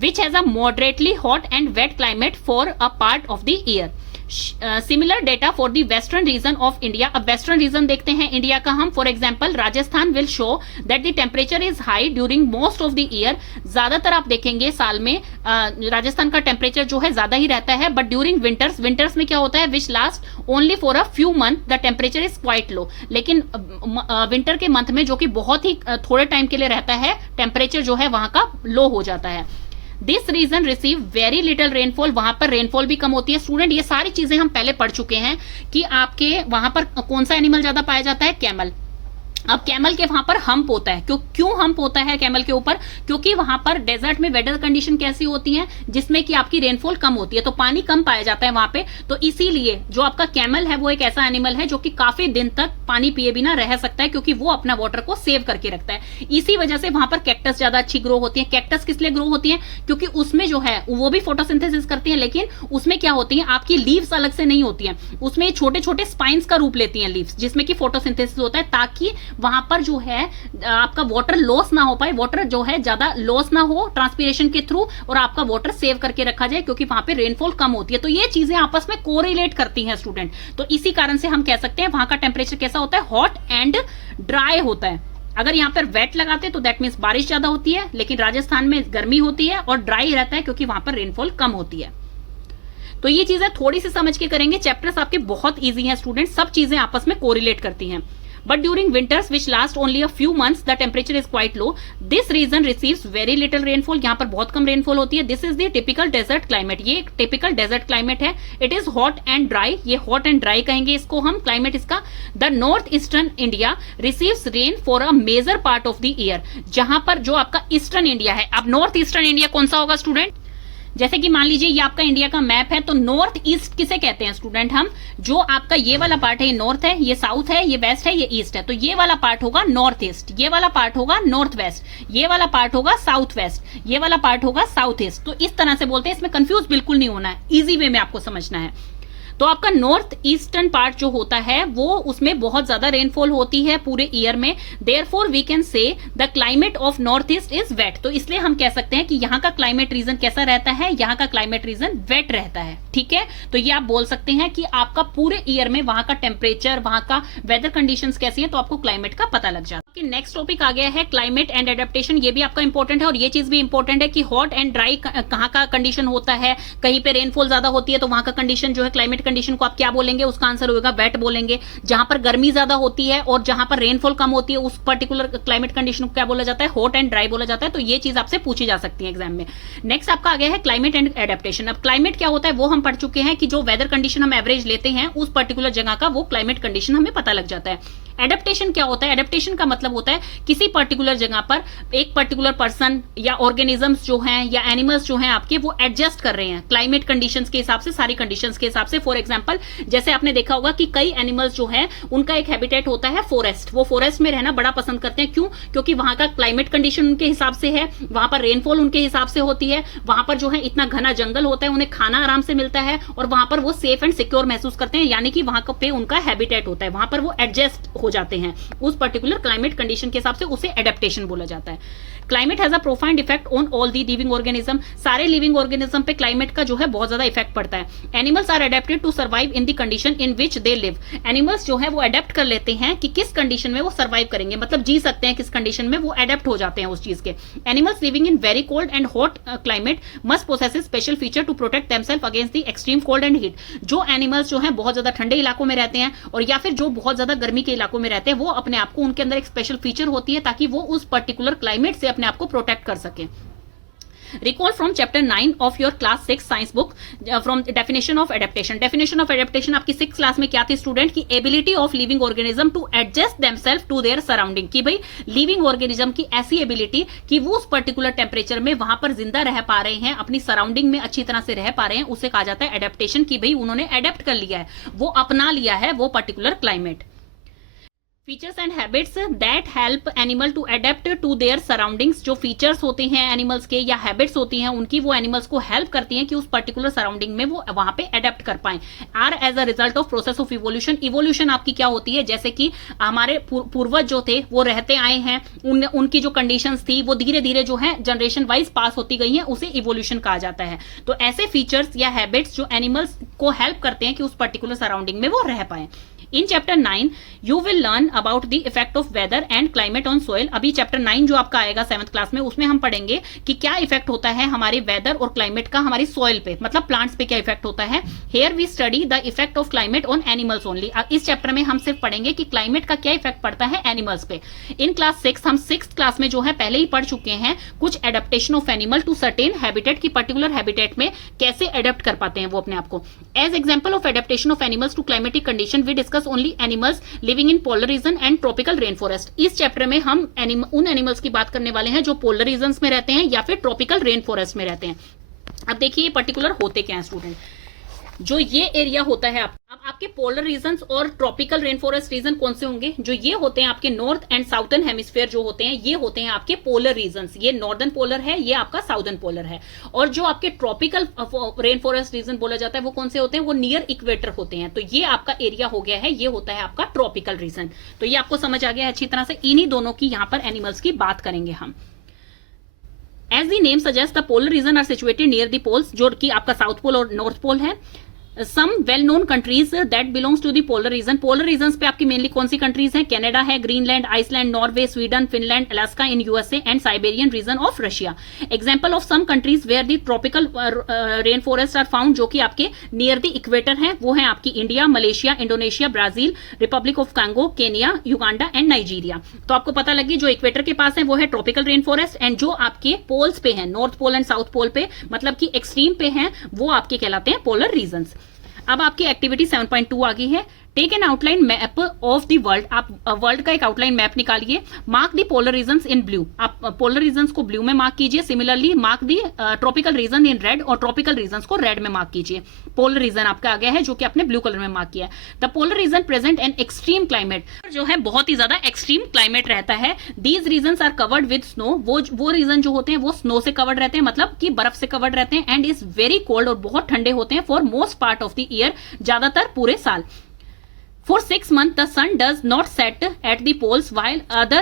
Which has a moderately hot and wet climate for a part of the year। Similar data for the western region of India. अब वेस्टर्न रीजन देखते हैं इंडिया का हम। For example Rajasthan will show that the temperature is high during most of the year. ज्यादातर आप देखेंगे साल में राजस्थान का टेम्परेचर जो है ज्यादा ही रहता है, बट ड्यूरिंग विंटर्स में क्या होता है, which last only for a few month the temperature is quite low. लेकिन विंटर के मंथ में जो कि बहुत ही थोड़े टाइम के लिए रहता है, टेम्परेचर जो है वहां का लो हो जाता है। This region receive very little rainfall, वहां पर रेनफॉल भी कम होती है। स्टूडेंट ये सारी चीजें हम पहले पढ़ चुके हैं कि आपके वहां पर कौन सा एनिमल ज्यादा पाया जाता है, कैमल। अब कैमल के वहां पर हम्प होता है। क्यों हम्प होता है कैमल के ऊपर, क्योंकि वहां पर डेजर्ट में वेदर कंडीशन कैसी होती है, जिसमें कि आपकी रेनफॉल कम होती है, तो पानी कम पाया जाता है वहां पे। तो इसीलिए जो आपका कैमल है वो एक ऐसा एनिमल है जो कि काफी दिन तक पानी पिए बिना रह सकता है, क्योंकि वो अपना वाटर को सेव करके रखता है। इसी वजह से वहां पर कैक्टस ज्यादा अच्छी ग्रो होती है। कैक्टस किस लिए ग्रो होती है, क्योंकि उसमें जो है वो भी फोटोसिंथेसिस करती है, लेकिन उसमें क्या होती है, आपकी लीव्स अलग से नहीं होती है, उसमें छोटे छोटे स्पाइन्स का रूप लेती है लीव्स, जिसमें कि फोटोसिंथेसिस होता है, ताकि वहां पर जो है आपका वाटर लॉस ना हो पाए, वाटर जो है ज्यादा लॉस ना हो ट्रांसपीरेशन के थ्रू, और आपका वाटर सेव करके रखा जाए, क्योंकि वहां पे रेनफॉल कम होती है। तो ये चीजें आपस में कोरिलेट करती हैं स्टूडेंट। तो इसी कारण से हम कह सकते हैं वहां का टेम्परेचर कैसा होता है, हॉट एंड ड्राई होता है। अगर यहाँ पर वेट लगाते तो दैट मीन्स बारिश ज्यादा होती है, लेकिन राजस्थान में गर्मी होती है और ड्राई रहता है, क्योंकि वहां पर रेनफॉल कम होती है। तो ये चीजें थोड़ी सी समझ के करेंगे, चैप्टर्स आपके बहुत ईजी हैं स्टूडेंट, सब चीजें आपस में कोरिलेट करती हैं। But during winters, which last only a few months, the temperature is quite low. This region receives very little rainfall. यहाँ पर बहुत कम रेनफॉल होती है। This is the typical desert climate. ये एक typical desert climate है। It is hot and dry. ये hot and dry कहेंगे इसको हम, climate इसका। The north eastern India receives rain for a major part of the year. जहां पर जो आपका ईस्टर्न इंडिया है, अब नॉर्थ ईस्टर्न इंडिया कौन सा होगा स्टूडेंट, जैसे कि मान लीजिए ये आपका इंडिया का मैप है, तो नॉर्थ ईस्ट किसे कहते हैं स्टूडेंट हम, जो आपका ये वाला पार्ट है ये नॉर्थ है, ये साउथ है, ये वेस्ट है, ये ईस्ट है, तो ये वाला पार्ट होगा नॉर्थ ईस्ट, ये वाला पार्ट होगा नॉर्थ वेस्ट, ये वाला पार्ट होगा साउथ वेस्ट, ये वाला पार्ट होगा साउथ ईस्ट। तो इस तरह से बोलते हैं, इसमें कंफ्यूज बिल्कुल नहीं होना है, इजी वे में आपको समझना है। तो आपका नॉर्थ ईस्टर्न पार्ट जो होता है वो उसमें बहुत ज्यादा रेनफॉल होती है पूरे ईयर में, therefore we can say the climate of north east is wet. तो इसलिए हम कह सकते हैं कि यहाँ का क्लाइमेट रीजन कैसा रहता है, यहाँ का क्लाइमेट रीजन वेट रहता है। ठीक है, तो ये आप बोल सकते हैं कि आपका पूरे ईयर में वहां का टेम्परेचर, वहां का वेदर कंडीशंस कैसी है, तो आपको क्लाइमेट का पता लग जाता है। नेक्स्ट टॉपिक आ गया है क्लाइमेट एंड एडेप्टेशन। ये भी आपका इंपॉर्टेंट है, और ये चीज भी इंपॉर्टेंट है कि हॉट एंड ड्राई कहाँ का कंडीशन होता है, कहीं पे रेनफॉल ज्यादा होती है तो वहां का कंडीशन जो है, क्लाइमेट कंडीशन को आप क्या बोलेंगे, उसका आंसर होगा वेट बोलेंगे। जहां पर गर्मी ज्यादा होती है और जहां पर रेनफॉल कम होती है, उस पर्टिकुलर क्लाइमेट कंडीशन को क्या बोला जाता है, हॉट एंड ड्राई बोला जाता है। तो ये चीज आपसे पूछी जा सकती है एग्जाम में। नेक्स्ट आपका आ गया है क्लाइमेट एंड एडेप्टेशन। अब क्लाइमेट क्या होता है वो हम पढ़ चुके हैं कि जो वेदर कंडीशन हम एवरेज लेते हैं उस पर्टिकुलर जगह का वो क्लाइमेट कंडीशन हमें पता लग जाता है। एडेप्टेशन क्या होता है, एडेप्टेशन का मतलब होता है किसी पर्टिकुलर जगह पर एक पर्टिकुलर पर्सन या ऑर्गेनिजम्स जो हैं या एनिमल्स जो हैं आपके, वो एडजस्ट कर रहे हैं क्लाइमेट कंडीशंस के हिसाब से, सारी कंडीशंस के हिसाब से। फॉर एग्जांपल जैसे आपने देखा होगा कि कई एनिमल्स जो हैं उनका एक हैबिटेट होता है फॉरेस्ट, वो फॉरेस्ट में रहना बड़ा पसंद करते हैं। क्यों, क्योंकि वहां का क्लाइमेट कंडीशन उनके हिसाब से है, वहां पर रेनफॉल उनके हिसाब से होती है, वहां पर जो है इतना घना जंगल होता है, उन्हें खाना आराम से मिलता है और वहां पर वो सेफ एंड सिक्योर महसूस करते हैं, यानी कि वहां पे उनका हैबिटेट होता है, वहां पर वो एडजस्ट हो जाते हैं उस पर्टिकुलर क्लाइमेट कंडीशन के हिसाब से, उसे एडेप्टेशन बोला जाता है। Climate has a profound effect on all the living organism. सारे लिविंग ऑर्गेनिज्म पे क्लाइमेट का जो है बहुत ज्यादा इफेक्ट पड़ता है। Animals are adapted to survive in the condition in which they live. Animals जो है वो एडेप्ट कर लेते हैं कि किस कंडीशन में वो सर्वाइव करेंगे, मतलब जी सकते हैं किस कंडीशन में, वो एडेप्ट हो जाते हैं उस चीज के। Animals living in very cold and hot climate must possess special feature to protect themselves against the extreme cold and heat. जो एनिमल्स जो है बहुत ज्यादा ठंडे इलाकों में रहते हैं और या फिर जो बहुत ज्यादा गर्मी के इलाकों में रहते हैं, वो अपने आप को, उनके अंदर एक स्पेशल फीचर होती है ताकि वो उस पर्टिकुलर क्लाइमेट से अपने आप को प्रोटेक्ट कर सके। Recall from chapter 9 of your class 6 science book from definition of adaptation. Definition of adaptation आपकी 6th क्लास में क्या थी स्टूडेंट, की ability of living organism to adjust themselves to their surrounding. की भाई लिविंग ऑर्गेनिज्म की ऐसी एबिलिटी कि वो उस पर्टिकुलर टेम्परेचर में वहां पर जिंदा रह पा रहे हैं, अपनी सराउंडिंग में अच्छी तरह से रह पा रहे हैं, उसे कहा जाता है एडेप्टेशन। की भाई उन्होंने एडेप्ट कर लिया है, वो अपना लिया है वो particular climate. Features and habits that help animal to adapt to their surroundings. जो फीचर्स होते हैं एनिमल्स के या हैबिट्स होती हैं उनकी, वो एनिमल्स को हेल्प करती हैं कि उस पर्टिकुलर सराउंडिंग में वो वहां पे अडेप्ट कर पाए। Are as a result of process of evolution. Evolution आपकी क्या होती है, जैसे कि हमारे पूर्वज जो थे वो रहते आए हैं, उनकी जो कंडीशंस थी वो धीरे धीरे जो है जनरेशन वाइज पास होती गई है, उसे इवोल्यूशन कहा जाता है। तो ऐसे फीचर्स या हैबिट्स जो एनिमल्स को हेल्प करते हैं कि उस पर्टिकुलर सराउंडिंग में वो रह पाए। In chapter 9 you will learn about the effect of weather and climate on soil. अभी चैप्टर 9 जो आपका आएगा 7th क्लास में, उसमें हम पढ़ेंगे कि क्या इफेक्ट होता है हमारे वेदर और क्लाइमेट का हमारी सोइल पे, मतलब प्लांट्स पे क्या इफेक्ट होता है। Here we study the effect of climate on animals only. इस चैप्टर में हम सिर्फ पढ़ेंगे कि क्लाइमेट का क्या इफेक्ट पड़ता है एनिमल्स पे। इन क्लास 6 हम 6th क्लास में जो है पहले ही पढ़ चुके हैं कुछ adaptation of animal to certain habitat की, पर्टिकुलर हैबिटेट में कैसे एडेप्ट कर पाते हैं वो अपने आप को। As example of adaptation of animals to climatic condition we discuss only animals living in polar region and tropical rain forest. इस चैप्टर में हम उन एनिमल्स की बात करने वाले हैं जो पोलर रीजन्स में रहते हैं या फिर ट्रॉपिकल रेन फॉरेस्ट में रहते हैं। अब देखिए ये पर्टिकुलर होते क्या हैं स्टूडेंट। जो ये एरिया होता है अब आपके पोलर रीजन्स और ट्रॉपिकल रेन फॉरेस्ट रीजन कौन से होंगे, जो ये होते हैं आपके नॉर्थ एंड साउथर्न हेमिस्फीयर जो होते हैं, ये होते हैं आपके पोलर रीजन्स। ये नॉर्दर्न पोलर है, ये आपका साउदर्न पोलर है। और जो आपके ट्रॉपिकल रेन फॉरेस्ट रीजन बोला जाता है वो कौन से होते हैं, वो नियर इक्वेटर होते हैं। तो ये आपका एरिया हो गया है, ये होता है आपका ट्रॉपिकल रीजन। तो ये आपको समझ आ गया है अच्छी तरह से। इन्हीं दोनों की यहां पर एनिमल्स की बात करेंगे हम। As the name suggest the polar region are situated near the poles, जो कि आपका साउथ पोल और नॉर्थ पोल है। Some well known countries that belongs to the polar region. Polar region पे आपकी मेनली कौन सी कंट्रीज हैं, कनाडा है, Greenland, Iceland, Norway, Sweden, Finland, Alaska in USA and Siberian region of Russia. Example of some countries where the tropical rain forest are found, जो कि आपके near the equator हैं, वो है आपकी India, Malaysia, Indonesia, Brazil, Republic of Congo, Kenya, Uganda and Nigeria. तो आपको पता लगी जो इक्वेटर के पास है वो है ट्रॉपिकल रेन फॉरेस्ट, एंड जो आपके पोल्स पे है, north pole and south pole पे, मतलब कि एक्सट्रीम पे हैं, वो आपके कहलाते हैं पोलर रीजन्स। अब आपकी एक्टिविटी 7.2 आ गई है। Take an outline map of the world. आप वर्ल्ड का एक आउटलाइन मैप निकालिए। Mark the polar regions in blue. आप पोलर रीजन्स को ब्लू में मार्क कीजिए। Similarly mark the tropical region in red, और ट्रॉपिकल रीजन्स को रेड में मार्क कीजिए। पोलर रीजन आपका आ गया है जो कि आपने ब्लू कलर में मार्क किया है। The polar region present an extreme climate, जो है बहुत ही ज्यादा एक्सट्रीम क्लाइमेट रहता है। These regions are covered with snow. वो रीजन जो होते हैं वो स्नो से कवर्ड रहते हैं, मतलब कि बर्फ से कवर्ड रहते हैं। एंड इज वेरी कोल्ड, और बहुत ठंडे होते हैं for most part of the year, ज्यादातर पूरे साल। For 6 months, the sun does not set at the poles, while other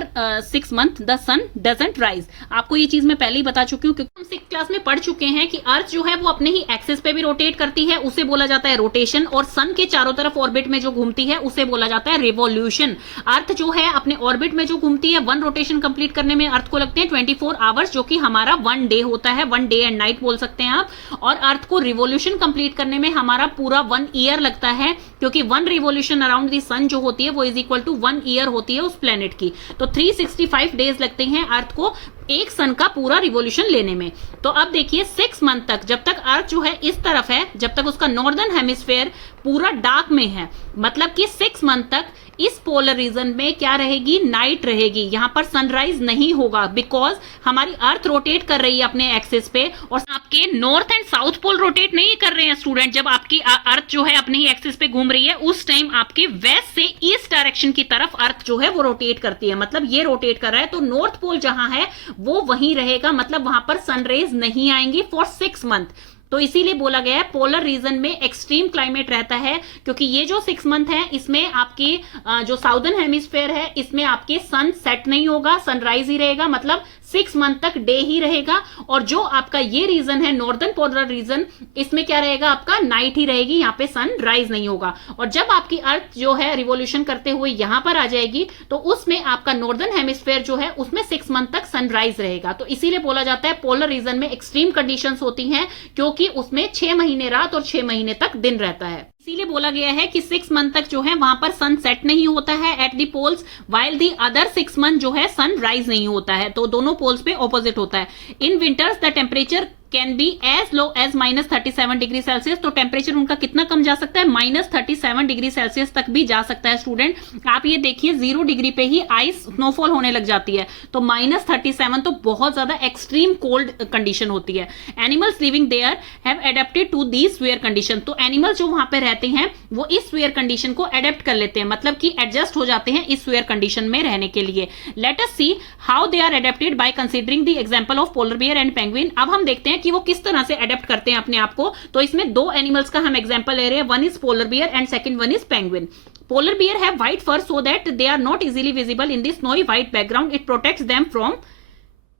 6 months the sun doesn't rise. आपको ये चीज मैं पहले ही बता चुकी हूँ, क्योंकि हम 6th क्लास में पढ़ चुके हैं कि अर्थ जो है वो अपने ही एक्सिस पे भी रोटेट करती है, उसे बोला जाता है रोटेशन। और सन के चारों तरफ ऑर्बिट में जो घूमती है उसे बोला जाता है रिवोल्यूशन। अर्थ जो है अपने ऑर्बिट में जो घूमती है, 1 रोटेशन कंप्लीट करने में अर्थ को लगते हैं 24 आवर्स, जो कि हमारा 1 डे होता है, 1 डे एंड नाइट बोल सकते हैं आप। और अर्थ को रिवोल्यूशन कंप्लीट करने में हमारा पूरा 1 ईयर लगता है, क्योंकि 1 रिवोल्यूशन अराउंड दी सन जो होती है वो इज इक्वल टू 1 ईयर होती है उस प्लेनेट की। तो 365 डेज लगते हैं अर्थ को एक सन का पूरा रिवोल्यूशन लेने में। तो अब देखिए 6 मंथ तक, जब तक अर्थ जो है इस तरफ है, जब तक उसका नॉर्दर्न हेमिस्फेयर पूरा डार्क में है, मतलब कि 6 मंथ तक इस पोलर रीजन में क्या रहेगी, नाइट रहेगी। यहां पर सनराइज नहीं होगा, बिकॉज हमारी अर्थ रोटेट कर रही है अपने एक्सिस पे, और आपके north and south pole rotate नहीं कर रहे हैं स्टूडेंट। जब आपकी अर्थ जो है अपने ही एक्सिस पे घूम रही है, उस टाइम आपके वेस्ट से ईस्ट डायरेक्शन की तरफ अर्थ जो है वो रोटेट करती है, मतलब ये रोटेट कर रहा है। तो नॉर्थ पोल जहां है वो वहीं रहेगा, मतलब वहां पर सनरेज नहीं आएंगी फॉर 6 मंथ। तो इसीलिए बोला गया है पोलर रीजन में एक्सट्रीम क्लाइमेट रहता है, क्योंकि ये जो 6 मंथ है इसमें आपकी जो साउदर्न हेमिस्फेयर है इसमें आपके सन सेट नहीं होगा, सनराइज ही रहेगा, मतलब 6 मंथ तक डे ही रहेगा। और जो आपका ये रीजन है नॉर्दर्न पोलर रीजन, इसमें क्या रहेगा, आपका नाइट ही रहेगी, यहाँ पे सन राइज नहीं होगा। और जब आपकी अर्थ जो है रिवोल्यूशन करते हुए यहां पर आ जाएगी, तो उसमें आपका नॉर्दर्न हेमिस्फेयर जो है उसमें 6 मंथ तक सनराइज रहेगा। तो इसीलिए बोला जाता है पोलर रीजन में एक्सट्रीम कंडीशंस होती हैं, क्योंकि उसमें 6 महीने रात और 6 महीने तक दिन रहता है। इसीलिए बोला गया है कि 6 मंथ तक जो है वहां पर सन सेट नहीं होता है at the poles, while the other 6 month जो है सन राइज नहीं होता है। तो दोनों पोल्स पे ऑपोजिट होता है। In winters the temperature can be as low as -37 degree Celsius. तो टेम्परेचर उनका कितना कम जा सकता है, -37 डिग्री सेल्सियस तक भी जा सकता है स्टूडेंट। आप ये देखिए 0 डिग्री पे ही आइस स्नोफॉल होने लग जाती है, तो -37 तो बहुत ज्यादा एक्सट्रीम कोल्ड कंडीशन होती है। Animals living there have adapted to these weather condition. तो एनिमल्स जो वहां पे रहते रहते हैं वो इस स्फीयर कंडीशन को एडेप्ट कर लेते हैं, मतलब कि एडजस्ट हो जाते हैं इस स्फीयर कंडीशन में रहने के लिए। Let us see how they are adapted by considering the example of polar bear and penguin. अब हम देखते हैं कि वो किस तरह से एडेप्ट करते हैं अपने आप को। तो इसमें दो एनिमल्स का हम एग्जांपल ले रहे हैं, one is polar bear and second one is penguin. Polar bear have white fur so that they are not easily visible in the snowy white background. It protects them from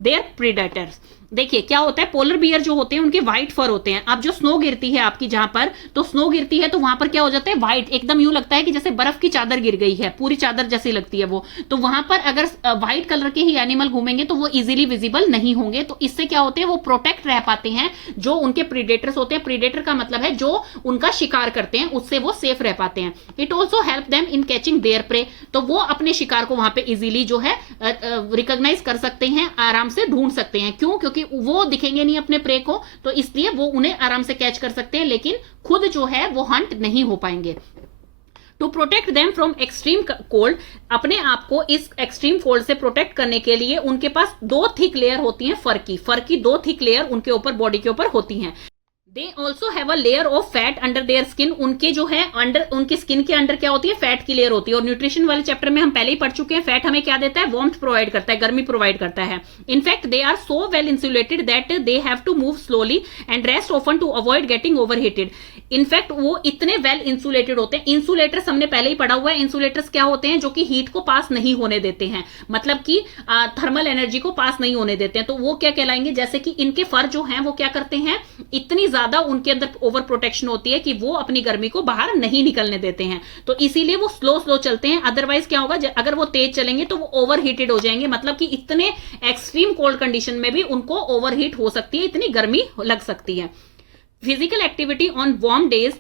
their predators. देखिए क्या होता है, polar bear जो होते हैं उनके white फर होते हैं। अब जो स्नो गिरती है आपकी, जहां पर तो स्नो गिरती है तो वहां पर क्या हो जाता है, व्हाइट, एकदम यूं लगता है कि जैसे बर्फ की चादर गिर गई है, पूरी चादर जैसी लगती है वो। तो वहां पर अगर व्हाइट कलर के ही एनिमल घूमेंगे तो वो इजीली विजिबल नहीं होंगे। तो इससे क्या होते हैं, वो प्रोटेक्ट रह पाते हैं जो उनके प्रीडेटर्स होते हैं। प्रीडेटर का मतलब है जो उनका शिकार करते हैं, उससे वो सेफ रह पाते हैं। It also help them in catching there pray. तो वो अपने शिकार को वहां पर इजीली जो है रिकॉग्नाइज कर सकते हैं, आराम से ढूंढ सकते हैं। क्यों? क्योंकि वो दिखेंगे नहीं अपने प्रे को, तो इसलिए वो उन्हें आराम से कैच कर सकते हैं, लेकिन खुद जो है वो हंट नहीं हो पाएंगे। To protect them from extreme cold, अपने आप को इस एक्सट्रीम कोल्ड से प्रोटेक्ट करने के लिए उनके पास दो थिक लेयर होती हैं, फर की दो थिक लेयर उनके ऊपर, बॉडी के ऊपर होती हैं। They also have a layer of fat under their skin. उनके जो है अंडर, उनकी स्किन के अंडर क्या होती है, फैट की लेयर होती है। और न्यूट्रिशन वाले चैप्टर में हम पहले ही पढ़ चुके हैं, फैट हमें क्या देता है, वार्मथ प्रोवाइड करता है, गर्मी प्रोवाइड करता है। In fact they are so well insulated that they have to move slowly and rest often to avoid getting overheated. In fact वो इतने वेल इंसुलेटेड होते हैं। इंसुलेटर्स हमने पहले ही पढ़ा हुआ है, इंसुलेटर्स क्या होते हैं, जो कि हीट को पास नहीं होने देते हैं, मतलब कि थर्मल एनर्जी को पास नहीं होने देते हैं। तो वो क्या कहलाएंगे, जैसे कि इनके फर जो हैं वो क्या करते हैं, इतनी ज्यादा उनके अंदर ओवर प्रोटेक्शन होती है कि वो अपनी गर्मी को बाहर नहीं निकलने देते हैं। तो इसीलिए वो स्लो चलते हैं। अदरवाइज क्या होगा, अगर वो तेज चलेंगे तो वो ओवर हीटेड हो जाएंगे, मतलब कि इतने एक्सट्रीम कोल्ड कंडीशन में भी उनको ओवर हीट हो सकती है, इतनी गर्मी लग सकती है। Physical activity on warm days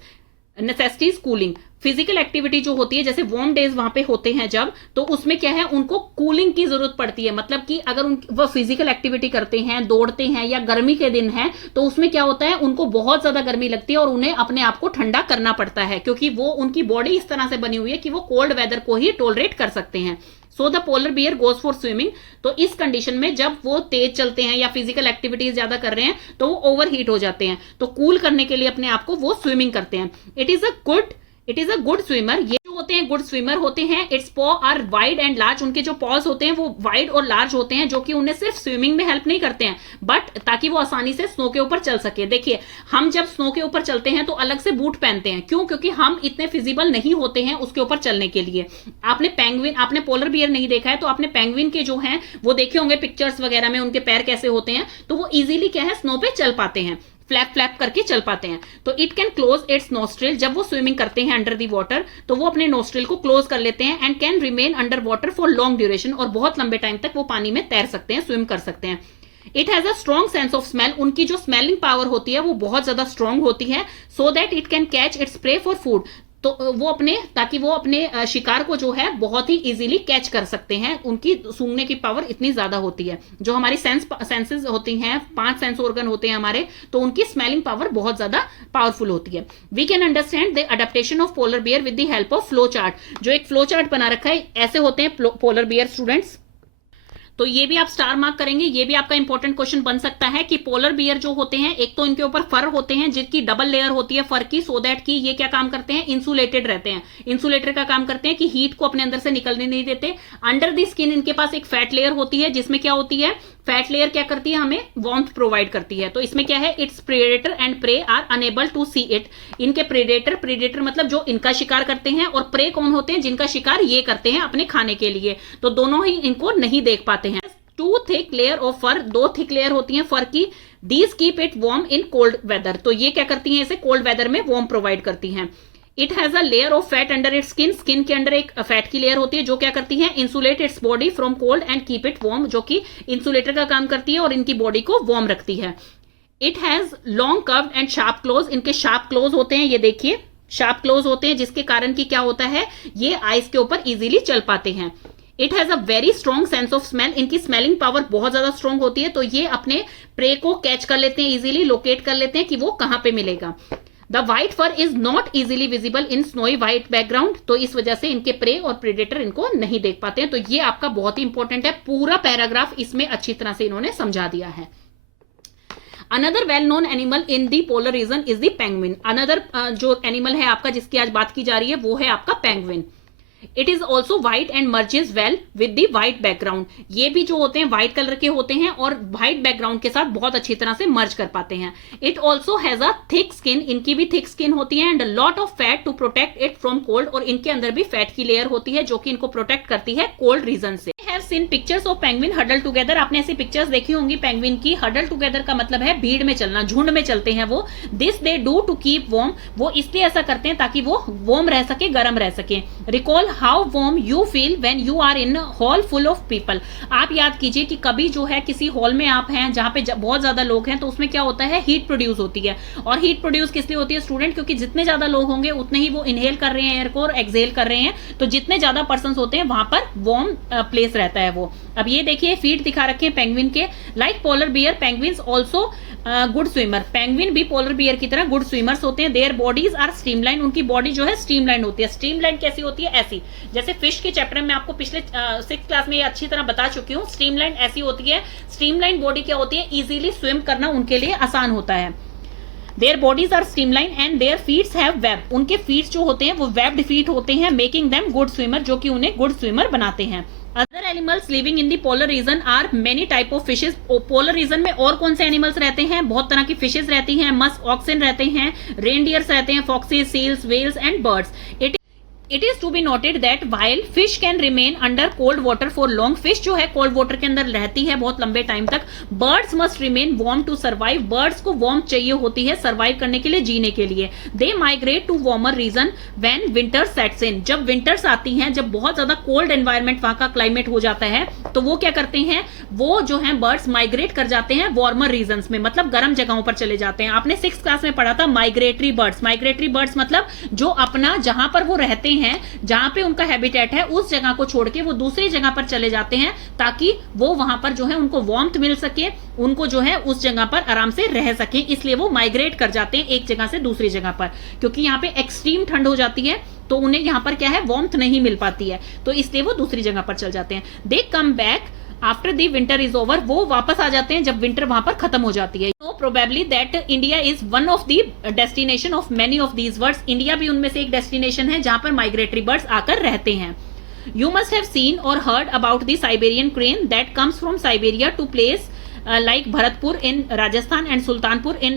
necessities cooling. Physical activity जो होती है, जैसे वार्म डेज वहां पे होते हैं जब, तो उसमें क्या है, उनको कूलिंग की जरूरत पड़ती है। मतलब कि अगर वो फिजिकल एक्टिविटी करते हैं, दौड़ते हैं, या गर्मी के दिन है तो उसमें क्या होता है, उनको बहुत ज्यादा गर्मी लगती है और उन्हें अपने आप को ठंडा करना पड़ता है, क्योंकि वो उनकी बॉडी इस तरह से बनी हुई है कि वो कोल्ड वेदर को ही टॉलरेट कर सकते हैं। So the polar bear goes for swimming. तो इस कंडीशन में जब वो तेज चलते हैं या फिजिकल एक्टिविटीज ज्यादा कर रहे हैं तो वो ओवर हीट हो जाते हैं, तो कूल करने के लिए अपने आप को वो स्विमिंग करते हैं। It is a good swimmer. ये जो होते हैं गुड स्विमर होते हैं। इट्स पॉ आर वाइड एंड लार्ज। उनके जो पॉज होते हैं वो वाइड और लार्ज होते हैं, जो कि उन्हें सिर्फ स्विमिंग में हेल्प नहीं करते हैं, बट ताकि वो आसानी से स्नो के ऊपर चल सके। देखिए हम जब स्नो के ऊपर चलते हैं तो अलग से बूट पहनते हैं। क्यों? क्योंकि हम इतने फिजिबल नहीं होते हैं उसके ऊपर चलने के लिए। आपने पोलर बियर नहीं देखा है तो आपने पेंगुइन के जो हैं वो देखे होंगे पिक्चर्स वगैरह में, उनके पैर कैसे होते हैं, तो वो इजीली क्या है, स्नो पे चल पाते हैं, फ्लैप करके चल पाते हैं। तो it can close it's nostril. जब वो स्विमिंग करते हैं अंडर दी वाटर तो वो अपने नोस्ट्रिल को क्लोज कर लेते हैं, and can remain under water for long duration. और बहुत लंबे टाइम तक वो पानी में तैर सकते हैं, स्विम कर सकते हैं। It has a strong sense of smell. उनकी जो स्मेलिंग पावर होती है वो बहुत ज्यादा स्ट्रॉन्ग होती है, so that it can catch its prey for food. तो ताकि वो अपने शिकार को जो है बहुत ही इजीली कैच कर सकते हैं। उनकी सूंघने की पावर इतनी ज्यादा होती है। जो हमारी सेंसेस होती हैं, 5 सेंस ऑर्गन होते हैं हमारे, तो उनकी स्मेलिंग पावर बहुत ज्यादा पावरफुल होती है। We can understand the adaptation of polar bear with the help of flow chart. जो एक फ्लो चार्ट बना रखा है, ऐसे होते हैं पोलर बियर स्टूडेंट्स। तो ये भी आप स्टार मार्क करेंगे, ये भी आपका इंपॉर्टेंट क्वेश्चन बन सकता है कि पोलर बियर जो होते हैं, एक तो इनके ऊपर फर होते हैं जिनकी डबल लेयर होती है फर की, सो दैट कि ये क्या काम करते हैं, इंसुलेटेड रहते हैं। इंसुलेटर का काम करते हैं कि हीट को अपने अंदर से निकलने नहीं देते। अंडर द स्किन इनके पास एक फैट लेयर होती है, जिसमें क्या होती है, फैट लेयर क्या करती है, हमें वार्मथ प्रोवाइड करती है। तो इसमें क्या है, its predator and prey are unable to see it. इनके प्रेडेटर मतलब जो इनका शिकार करते हैं, और प्रे कौन होते हैं, जिनका शिकार ये करते हैं अपने खाने के लिए, तो दोनों ही इनको नहीं देख पाते हैं। 2 thick layer of fur, 2 thick layer होती हैं फर की। These keep it warm in cold weather. तो ये क्या करती हैं, इसे कोल्ड वेदर में वार्म प्रोवाइड करती हैं। It has a layer of fat under its skin. Skin के अंदर एक फैट की लेयर होती है जो क्या करती है, insulate its body from cold and keep it warm, जो कि इंसुलेटर का काम करती है और इनकी बॉडी को वार्म रखती है। It has long curved and sharp close. इनके शार्प क्लोज होते हैं, ये देखिए शार्प क्लोज होते हैं, जिसके कारण की क्या होता है, ये आइस के ऊपर इजीली चल पाते हैं। It has a very strong sense of smell. इनकी स्मेलिंग पावर बहुत ज्यादा स्ट्रॉन्ग होती है, तो ये अपने प्रे को कैच कर लेते हैं, इजीली लोकेट कर लेते हैं कि वो कहां पे मिलेगा। The white fur is not easily visible in snowy white background. तो इस वजह से इनके प्रे और प्रेडेटर इनको नहीं देख पाते हैं। तो ये आपका बहुत ही इंपॉर्टेंट है, पूरा पैराग्राफ इसमें अच्छी तरह से इन्होंने समझा दिया है। Another well known animal in the polar reason is the penguin. Another जो एनिमल है आपका जिसकी आज बात की जा रही है वो है आपका penguin. It is also white and merges well with the white background. ये भी जो होते हैं व्हाइट कलर के होते हैं और व्हाइट बैकग्राउंड के साथ बहुत अच्छी तरह से मर्ज कर पाते हैं। It also has a thick skin, इनकी भी थिक स्किन होती है, and lot of fat to protect it from cold, और इनके अंदर भी फैट की लेयर होती है जो कि इनको प्रोटेक्ट करती है कोल्ड रीजन से। Have seen pictures of penguin huddle together. आपने ऐसी पिक्चर्स देखी होंगी पेंगुइन की। हडल टुगेदर का मतलब है भीड़ में चलना, झुंड में चलते हैं वो। This they do to keep warm, वो इसलिए ऐसा करते हैं ताकि वो वार्म रह सके, गर्म रह सके। Recall how warm you feel when you are in hall full of people. आप याद कीजिए कि कभी जो है किसी हॉल में आप हैं जहां पे बहुत ज्यादा लोग हैं, तो उसमें क्या होता है, हीट प्रोड्यूस होती है। और हीट प्रोड्यूस किस लिए होती है स्टूडेंट? क्योंकि जितने ज्यादा लोग होंगे उतने ही वो इनहेल कर रहे हैं एयर को और एक्सहेल कर रहे हैं, तो जितने ज्यादा पर्सन होते हैं वहां पर वार्म प्लेस रहता है वो। अब ये देखिए फीट दिखा रखे हैं पेंगुइन के। Like polar bear penguins also good swimmer. Penguin भी पोलर बियर की तरह गुड स्विमर्स होते हैं। देयर बॉडीज आर स्ट्रीमलाइन, उनकी बॉडी जो है स्ट्रीमलाइन होती है। स्ट्रीमलाइन कैसी होती है? ऐसी, जैसे फिश के चैप्टर में आपको पिछले 6th क्लास में ये अच्छी तरह बता चुकी हूँ। स्ट्रीमलाइन ऐसी होती है। स्ट्रीमलाइन बॉडी क्या होती है? इजीली स्विम करना उनके लिए आसान होता है। Their bodies are streamline and their feets have web, उनके फीट्स जो होते हैं वो वेब्ड फीट होते हैं, मेकिंग देम गुड स्विमर, जो कि उन्हें गुड स्विमर बनाते हैं। Other animals living in the polar region are many type of fishes. Polar region में और कौन से एनिमल्स रहते हैं? बहुत तरह की फिशेज रहती हैं। मस्क ऑक्सिन रहते हैं, रेनडियर्स रहते हैं, foxes, seals, whales and birds. It is to be noted that while fish can remain under cold water for long, fish जो है कोल्ड वाटर के अंदर रहती है बहुत लंबे टाइम तक। Birds must remain warm to survive, birds को वार्म चाहिए होती है सर्वाइव करने के लिए, जीने के लिए। They migrate to warmer region when winter sets in, जब विंटर्स आती हैं, जब बहुत ज्यादा कोल्ड एनवायरमेंट वहां का क्लाइमेट हो जाता है, तो वो क्या करते हैं, वो जो है बर्ड्स माइग्रेट कर जाते हैं वार्मर रीजन में, मतलब गर्म जगहों पर चले जाते हैं। आपने 6th क्लास में पढ़ा था माइग्रेटरी बर्ड्स। माइग्रेटरी बर्ड्स मतलब जो अपना जहां पर वो रहते हैं, जहां पे उनका हैबिटेट है, उस जगह को छोड़ के वो दूसरी जगह पर चले जाते हैं ताकि वो वहां पर जो है उनको वार्मथ मिल सके, उनको जो है उस जगह पर आराम से रह सके, इसलिए वो माइग्रेट कर जाते हैं एक जगह से दूसरी जगह पर। क्योंकि यहाँ पे एक्सट्रीम ठंड हो जाती है तो उन्हें यहाँ पर क्या है, वार्मथ नहीं मिल पाती है, तो इसलिए वो दूसरी जगह पर चल जाते हैं। They come back after the winter is over, वो वापस आ जाते हैं जब विंटर वहां पर खत्म हो जाती है। So probably that India is one of the destination of many of these birds. India भी उनमें से एक डेस्टिनेशन है जहां पर माइग्रेटरी बर्ड्स आकर रहते हैं। You must have seen or heard about the Siberian crane that comes from Siberia to place like Bharatpur in Rajasthan and Sultanpur in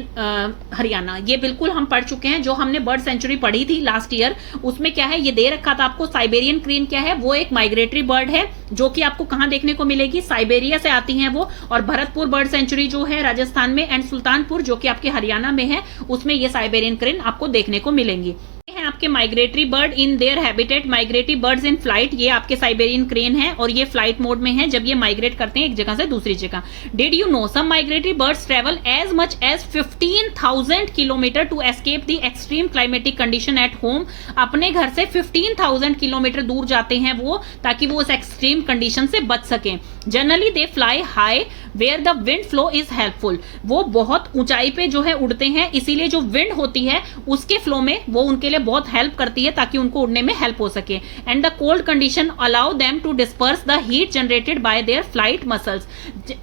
Haryana. ये बिल्कुल हम पढ़ चुके हैं, जो हमने बर्ड सेंचुरी पढ़ी थी लास्ट ईयर, उसमें क्या है ये दे रखा था आपको। साइबेरियन क्रेन क्या है, वो एक माइग्रेटरी बर्ड है जो कि आपको कहाँ देखने को मिलेगी, साइबेरिया से आती हैं वो। और भरतपुर बर्ड सेंचुरी जो है राजस्थान में, एंड सुल्तानपुर जो कि आपके हरियाणा में है, उसमें ये साइबेरियन क्रेन आपको देखने को मिलेंगी। हैं आपके migratory bird in their habitat, migratory birds in flight, ये आपके साइबेरियन क्रेन है और ये फ्लाइट मोड में है जब ये माइग्रेट करते हैं एक जगह से दूसरी जगह। Did you know some migratory birds travel as much as 15,000 kilometre to escape the extreme climatic condition at home. अपने घर से 15,000 किलोमीटर दूर जाते हैं वो, ताकि वो उस एक्सट्रीम कंडीशन से बच सकें। Generally they fly high where the wind flow is helpful, वो बहुत ऊंचाई पे जो है उड़ते हैं, इसीलिए जो विंड होती है उसके फ्लो में वो उनके लिए बहुत हेल्प करती है ताकि उनको उड़ने में हेल्प हो सके। And the cold condition allow them to disperse the heat generated by their flight muscles.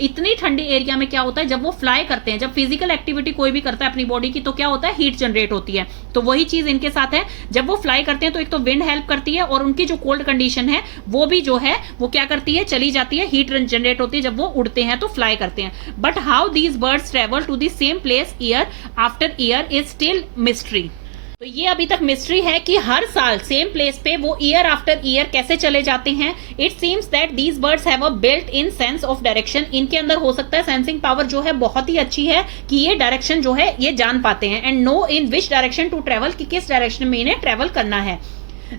इतनी ठंडी एरिया में क्या होता है, जब वो फ्लाई करते हैं, जब फिजिकल एक्टिविटी कोई भी करता है अपनी बॉडी की, तो क्या होता है, हीट जनरेट होती है। तो वही चीज इनके साथ है, जब वो फ्लाई करते हैं तो एक तो विंड हेल्प करती है और उनकी जो कोल्ड कंडीशन है वो भी जो है वो क्या करती है, चली जाती है, हीट जनरेट होती है जब वो उड़ते हैं तो फ्लाई करते हैं। But how these birds travel to the same place year after year is still mystery. तो ये अभी तक मिस्ट्री है कि हर साल सेम प्लेस पे वो ईयर आफ्टर ईयर कैसे चले जाते हैं। It seems that these birds have a built in sense of direction, इनके अंदर हो सकता है सेंसिंग पावर जो है बहुत ही अच्छी है कि ये डायरेक्शन जो है ये जान पाते हैं। And know in which direction to travel, कि किस डायरेक्शन में इन्हें ट्रेवल करना है।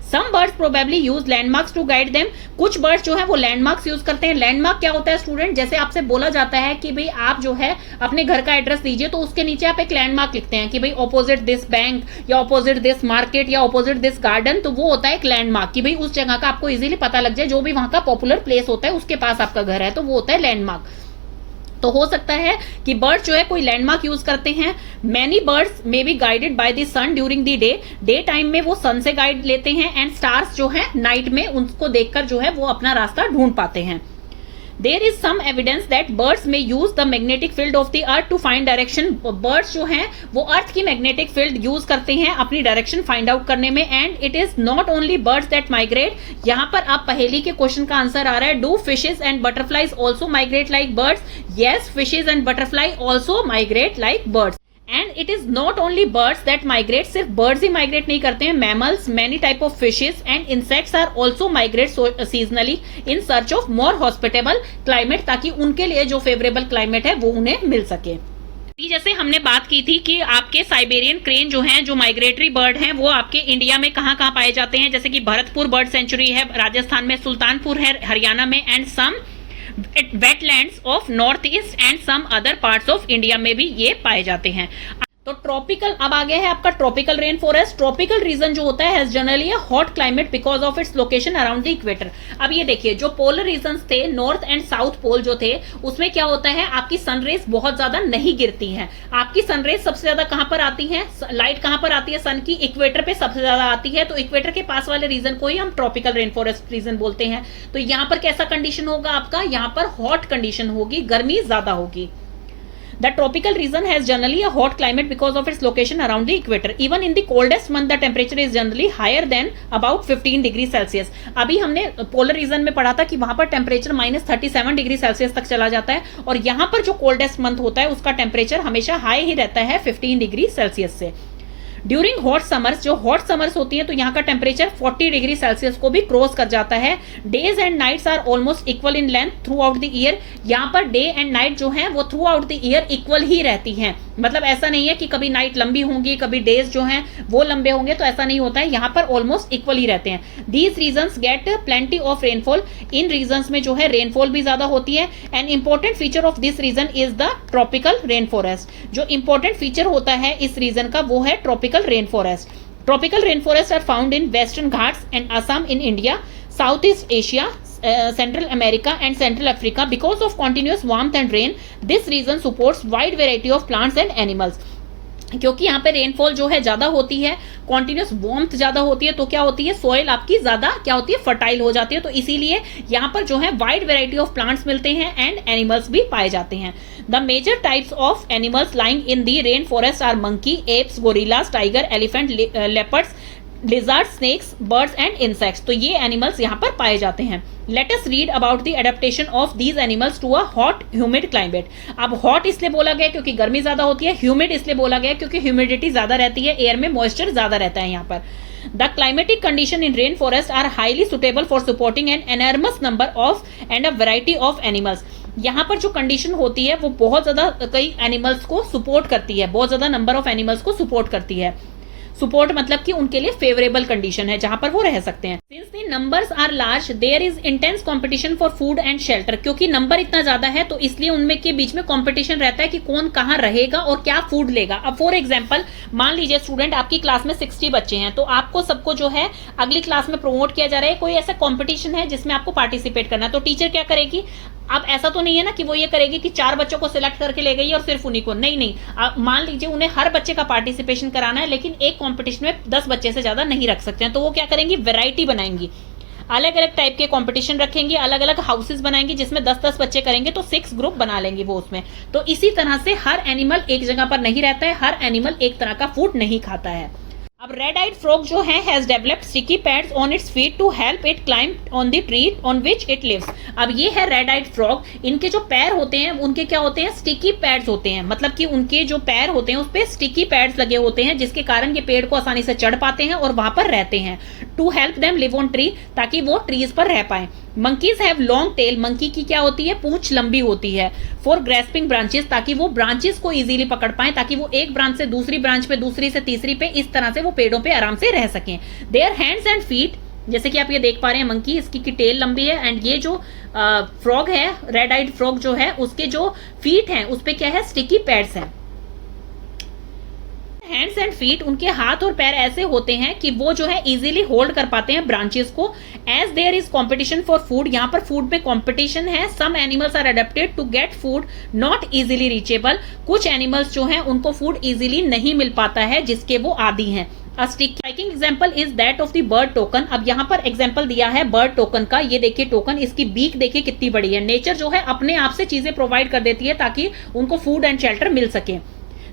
Some birds probably use landmarks to guide them, कुछ बर्ड्स जो है वो लैंडमार्क्स यूज करते हैं। लैंडमार्क क्या होता है स्टूडेंट, जैसे आपसे बोला जाता है कि भाई आप जो है अपने घर का एड्रेस दीजिए, तो उसके नीचे आप एक लैंडमार्क लिखते हैं कि भाई ऑपोजिट दिस बैंक या ऑपोजिट दिस मार्केट या ऑपोजिट दिस गार्डन, तो वो होता है एक लैंडमार्क कि भाई उस जगह का आपको इजीली पता लग जाए, जो भी वहां का पॉपुलर प्लेस होता है उसके पास आपका घर है, तो वो होता है लैंडमार्क। तो हो सकता है कि बर्ड्स जो है कोई लैंडमार्क यूज करते हैं। Many birds may be guided by the sun during the day, day time में वो सन से गाइड लेते हैं, एंड स्टार्स जो है नाइट में उनको देखकर जो है वो अपना रास्ता ढूंढ पाते हैं। There is some evidence that birds may use the magnetic field of the earth to find direction. Birds जो हैं वो अर्थ की मैग्नेटिक फील्ड यूज करते हैं अपनी डायरेक्शन फाइंड आउट करने में। And it is not only birds that migrate. यहां पर आप पहेली के क्वेश्चन का आंसर आ रहा है, do fishes and butterflies also migrate like birds? Yes, fishes and butterfly also migrate like birds. And it is not only birds that migrate, सिर्फ बर्ड्स ही माइग्रेट नहीं करते हैं, mammals, many type of fishes and insects are also migrate seasonally in search of more hospitable climate, ताकि उनके लिए जो favourable climate है वो उन्हें मिल सके। जैसे हमने बात की थी कि आपके साइबेरियन क्रेन जो हैं, जो माइग्रेटरी बर्ड हैं, वो आपके इंडिया में कहाँ कहाँ पाए जाते हैं, जैसे कि भरतपुर बर्ड सेंचुरी है राजस्थान में, सुल्तानपुर है हरियाणा में, and some wetlands of north east and some other parts of India में भी ये पाए जाते हैं। तो ट्रॉपिकल अब आ गया है आपका tropical rain forest. Tropical region जो होता है generally hot climate because of its location around the equator. अब ये देखिए, जो पोलर रीजन्स थे, नॉर्थ एंड साउथ पोल जो थे, उसमें क्या होता है, आपकी सनरेज बहुत ज्यादा नहीं गिरती हैं। आपकी सनरेज सबसे ज्यादा कहां पर आती है, लाइट कहां पर आती है सन की, इक्वेटर पे सबसे ज्यादा आती है। तो इक्वेटर के पास वाले रीजन को ही हम ट्रॉपिकल रेन फॉरेस्ट रीजन बोलते हैं। तो यहां पर कैसा कंडीशन होगा आपका, यहां पर हॉट कंडीशन होगी, गर्मी ज्यादा होगी। The tropical region has generally a hot climate because of its location around the equator. Even in the coldest month, the temperature is generally higher than about 15 degree Celsius. अभी हमने polar region में पढ़ा था कि वहां पर temperature -37 degree Celsius तक चला जाता है, और यहां पर जो कोल्डेस्ट मंथ होता है उसका टेम्परेचर हमेशा हाई ही रहता है 15 डिग्री सेल्सियस से। ड्यूरिंग हॉट समर्स, जो हॉट समर्स होती हैं, तो यहाँ का टेम्परेचर 40 डिग्री सेल्सियस को भी क्रॉस कर जाता है। Days and nights are almost equal in length throughout the year. यहाँ पर डे एंड नाइट जो है वो throughout the year equal ही रहती हैं। मतलब ऐसा नहीं है कि कभी नाइट लंबी होंगी, कभी डेज जो हैं वो लंबे होंगे, तो ऐसा नहीं होता है, यहाँ पर ऑलमोस्ट इक्वल ही रहते हैं। These regions get plenty of rainfall. इन रीजन्स में जो है रेनफॉल भी ज्यादा होती है। An important feature of this region is the tropical rain forest. जो इंपॉर्टेंट फीचर होता है इस रीजन का वो है tropical rain forest. Tropical rainforests are found in Western Ghats and Assam in India, Southeast Asia, Central America and Central Africa. Because of continuous warmth and rain, this region supports wide variety of plants and animals. क्योंकि यहाँ पे rainfall जो है ज्यादा होती है, continuous warmth ज्यादा होती है, तो क्या होती है, सॉइल आपकी ज्यादा क्या होती है, फर्टाइल हो जाती है। तो इसीलिए यहाँ पर जो है वाइड वेराइटी ऑफ प्लांट्स मिलते हैं एंड एनिमल्स भी पाए जाते हैं। The major types of animals lying in the rain forest are monkey, apes, gorillas, tiger, elephant, leopards, lizard, snakes, birds and insects. तो ये एनिमल्स यहाँ पर पाए जाते हैं। Let us read about the adaptation of these animals to a hot humid climate. अब hot इसलिए बोला गया क्योंकि गर्मी ज्यादा होती है, ह्यूमिड इसलिए बोला गया क्योंकि ह्यूमिडिटी ज्यादा रहती है, एयर में मॉइस्चर ज्यादा रहता है यहाँ पर। The climatic condition in rain forest are highly suitable for supporting an enormous number of and a variety of animals. यहाँ पर जो कंडीशन होती है वो बहुत ज्यादा कई एनिमल्स को सपोर्ट करती है, बहुत ज्यादा नंबर ऑफ एनिमल्स को सपोर्ट करती है। सपोर्ट मतलब कि उनके लिए फेवरेबल कंडीशन है जहां पर वो रह सकते हैं। Since the numbers are large there is intense competition for food and shelter. क्योंकि नंबर इतना ज्यादा है तो इसलिए उनमें के बीच में कंपटीशन रहता है कि कौन कहाँ रहेगा और क्या फूड लेगा। अब फॉर एग्जांपल मान लीजिए स्टूडेंट, आपकी क्लास में 60 बच्चे हैं, तो आपको सबको जो है अगली क्लास में प्रमोट किया जा रहा है, कोई ऐसा कॉम्पिटिशन है जिसमें आपको पार्टिसिपेट करना है, तो टीचर क्या करेगी, अब ऐसा तो नहीं है ना कि वो ये करेगी कि 4 बच्चों को सिलेक्ट करके ले गई और सिर्फ उन्हीं को, नहीं, मान लीजिए उन्हें हर बच्चे का पार्टिसिपेशन कराना है, लेकिन एक कंपटीशन में 10 बच्चे से ज्यादा नहीं रख सकते हैं, तो वो क्या करेंगी, वैरायटी बनाएंगी, अलग अलग टाइप के कंपटीशन रखेंगी, अलग अलग हाउसेस बनाएंगी जिसमें 10-10 बच्चे करेंगे, तो 6 ग्रुप बना लेंगे वो उसमें। तो इसी तरह से हर एनिमल एक जगह पर नहीं रहता है, हर एनिमल एक तरह का फूड नहीं खाता है। अब रेड आइड फ्रॉग जो है has developed sticky pads on its feet to help it climb on the tree on which it lives. अब ये है रेड आइड फ्रॉग, इनके जो पैर होते हैं उनके क्या होते हैं, स्टिकी पैड्स होते हैं, मतलब कि उनके जो पैर होते हैं उस पे स्टिकी पैड्स लगे होते हैं जिसके कारण ये पेड़ को आसानी से चढ़ पाते हैं और वहां पर रहते हैं। To help them live on tree, ताकि वो ट्रीज पर रह पाए। Monkeys have long tail, monkey की क्या होती है, पूंछ लंबी होती है। फॉर ग्रेस्पिंग ब्रांचेस, ताकि वो ब्रांचेस को इजीली पकड़ पाए, ताकि वो एक ब्रांच से दूसरी ब्रांच पे, दूसरी से तीसरी पे, इस तरह से वो पेड़ों पे आराम से रह सकें। देयर हैंड्स एंड फीट, जैसे कि आप ये देख पा रहे हैं मंकी, इसकी की टेल लंबी है, एंड ये जो फ्रॉग है, रेड आइड फ्रॉग जो है, उसके जो फीट हैं उस पे क्या है, स्टिकी पैड्स हैं। हैंड्स एंड फीट, उनके हाथ और पैर ऐसे होते हैं कि वो जो है इजीली होल्ड कर पाते हैं ब्रांचेस को। As there is competition for food, यहाँ पर फूड में कंपटीशन है। Some animals are adapted to get food not easily reachable, कुछ एनिमल्स जो हैं उनको फूड इजीली नहीं मिल पाता है जिसके वो आदी हैं। Striking example is that of the bird token. अब यहाँ पर एग्जाम्पल दिया है बर्ड टोकन का। ये देखिए टोकन, इसकी बीक देखिए कितनी बड़ी है। नेचर जो है अपने आप से चीजें प्रोवाइड कर देती है ताकि उनको फूड एंड शेल्टर मिल सके।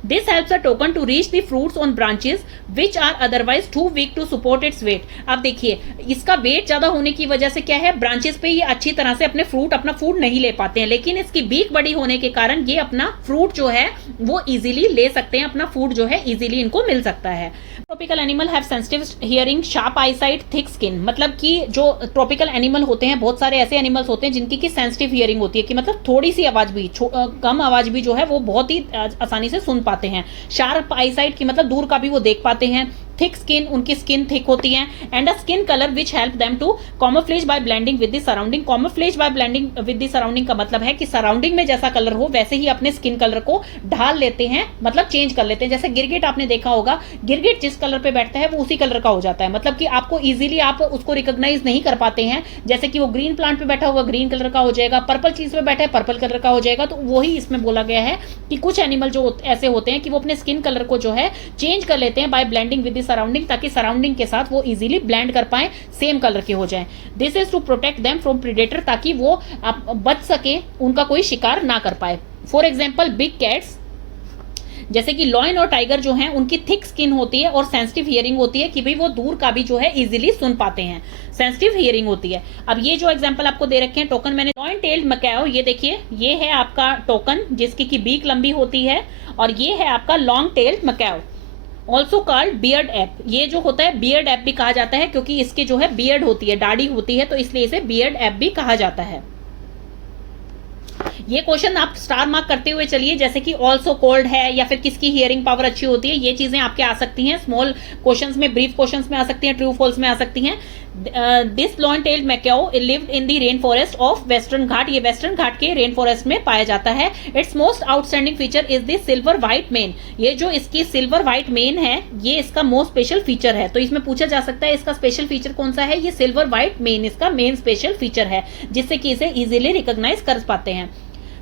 This helps a token to reach the fruits on branches which are otherwise too weak to support its weight। अब देखिए इसका वेट ज्यादा होने की वजह से क्या है, ब्रांचेस पे ये अच्छी तरह से अपना फूड नहीं ले पाते हैं, लेकिन इसकी बीक बड़ी होने के कारण ये अपना फ्रूट जो है वो इजीली ले सकते हैं, अपना फूड जो है इजीली इनको मिल सकता है। Tropical animal have sensitive hearing, sharp eyesight, thick skin. मतलब कि जो ट्रॉपिकल एनिमल होते हैं, बहुत सारे ऐसे एनिमल्स होते हैं जिनकी की सेंसिटिव हियरिंग होती है, कि मतलब थोड़ी सी आवाज भी, कम आवाज भी जो है वो बहुत ही आसानी से सुन पाते हैं। शार्प आईसाइट की मतलब दूर का भी वो देख पाते हैं। थिक स्किन, उनकी स्किन थिक होती है। And a skin colour which help them to camouflage by blending with the surrounding. Camouflage by blending with the surrounding का मतलब है कि सराउंडिंग में जैसा कलर हो वैसे ही अपने स्किन कलर को ढाल लेते हैं, मतलब चेंज कर लेते हैं। जैसे गिरगिट आपने देखा होगा, गिरगिट जिस कलर पे बैठता है वो उसी कलर का हो जाता है, मतलब कि आपको इजीली आप उसको रिकॉग्नाइज नहीं कर पाते हैं। जैसे कि वो ग्रीन प्लांट पे बैठा हुआ ग्रीन कलर का हो जाएगा, पर्पल चीज पे बैठा है पर्पल कलर का हो जाएगा। तो वही इसमें बोला गया है कि कुछ एनिमल जो ऐसे होते हैं कि वो अपने स्किन कलर को जो है चेंज कर लेते हैं by blending with the surrounding, ताकि सराउंडिंग के साथ वो इजीली ब्लेंड कर पाए, सेम कलर के हो जाएं। This is to protect them from predator, ताकि वो बच सके, उनका कोई शिकार ना कर पाए। फॉर एग्जांपल बिग कैट्स, जैसे कि लॉयन और टाइगर जो हैं उनकी थिक स्किन होती है और सेंसिटिव हियरिंग होती है कि भाई वो दूर का भी जो है इजीली सुन पाते हैं, सेंसिटिव हियरिंग होती है। अब ये जो एग्जांपल आपको दे रखे हैं टोकन, मैंने लॉयन टेल्ड मैकाओ, ये देखिए ये है आपका टोकन जिसकी की बीक लंबी होती है, और ये है आपका long tailed Macau, also called beard app. ये जो होता है बियर्ड एप भी कहा जाता है, क्योंकि इसके जो है बियर्ड होती है, दाढ़ी होती है, तो इसलिए इसे बियर्ड एप भी कहा जाता है। ये क्वेश्चन आप स्टार मार्क करते हुए चलिए, जैसे कि ऑल्सो कोल्ड है या फिर किसकी हियरिंग पावर अच्छी होती है, ये चीजें आपके आ सकती हैं। स्मॉल क्वेश्चंस में, ब्रीफ क्वेश्चंस में आ सकती हैं, ट्रू फॉल्स में आ सकती हैं। This lion tailed macaque lived in the rain forest of western Ghat. ये वेस्टर्न घाट के रेन फॉरेस्ट में पाया जाता है। It's most outstanding feature is the silver white main. ये जो इसकी सिल्वर व्हाइट मेन है ये इसका मोस्ट स्पेशल फीचर है। तो इसमें पूछा जा सकता है इसका स्पेशल फीचर कौन सा है, ये सिल्वर व्हाइट मेन इसका मेन स्पेशल फीचर है, जिससे कि इसे इजीली रिकॉग्नाइज कर पाते हैं।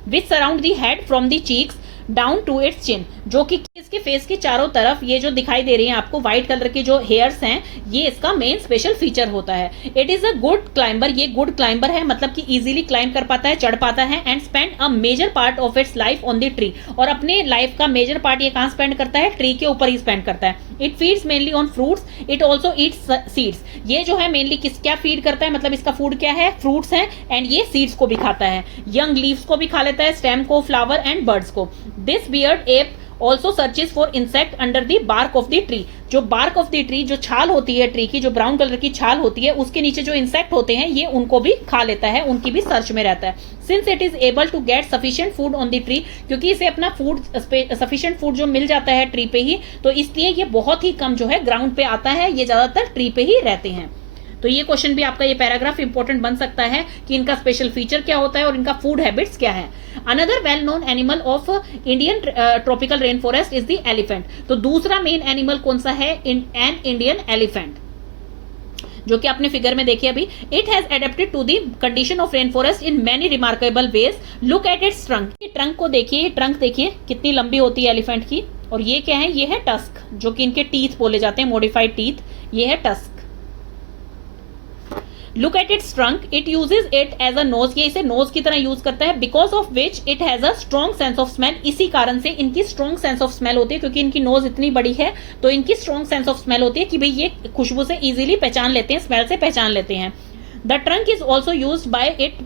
Which surround the head from the cheeks down to its chin, जो कि इसके फेस के चारों तरफ ये जो दिखाई दे रही हैं आपको व्हाइट कलर के जो हेयर्स हैं, ये इसका मेन स्पेशल फीचर होता है। It is a good climber, ये गुड क्लाइंबर है, मतलब कि इजीली क्लाइंब कर पाता है, चढ़ पाता है। And spend a major part of its life on the tree, और अपने लाइफ का मेजर पार्ट ये कहां स्पेंड करता है, ट्री के ऊपर ही स्पेंड करता है। It feeds mainly on fruits, it also Yeats seeds. ये जो है मेनली क्या फीड करता है, मतलब इसका फूड क्या है, फ्रूट्स है, एंड ये सीड्स को भी खाता है, यंग लीव्स को भी खा लेता है, स्टेम को, फ्लावर एंड बर्ड्स को। This beard ape also searches for insect under the bark of the tree. जो बार्क ऑफ द ट्री, जो छाल होती है ट्री की, जो ब्राउन कलर की छाल होती है, उसके नीचे जो इंसेक्ट होते हैं ये उनको भी खा लेता है, उनकी भी सर्च में रहता है। Since it is able to get sufficient food on the tree, क्योंकि इसे अपना फूड सफिशिएंट फूड जो मिल जाता है ट्री पे ही, तो इसलिए ये बहुत ही कम जो है ग्राउंड पे आता है, ये ज्यादातर ट्री पे ही रहते हैं। तो ये क्वेश्चन भी आपका, ये पैराग्राफ इंपॉर्टेंट बन सकता है कि इनका स्पेशल फीचर क्या होता है और इनका फूड हैबिट्स क्या है। Another well known animal of Indian tropical rain forest is the elephant. तो दूसरा मेन एनिमल कौन सा है, एन इंडियन एलिफेंट, जो कि आपने फिगर में देखिए अभी। It has adapted to the condition of rain forest in many remarkable ways. Look at its trunk, trunk को देखिए, ट्रंक देखिए कितनी लंबी होती है एलिफेंट की, और ये क्या है, ये है टस्क, जो कि इनके टीथ बोले जाते हैं, मॉडिफाइड टीथ, ये है tusk. Look at its trunk, it uses it as a nose, ये इसे नोज की तरह यूज करता है, because of which it has a strong sense of smell। इसी कारण से इनकी strong sense of smell होती है, क्योंकि इनकी नोज इतनी बड़ी है तो इनकी strong sense of smell होती है कि भाई ये खुशबू से इजीली पहचान लेते हैं, स्मेल से पहचान लेते हैं। The trunk is also use by it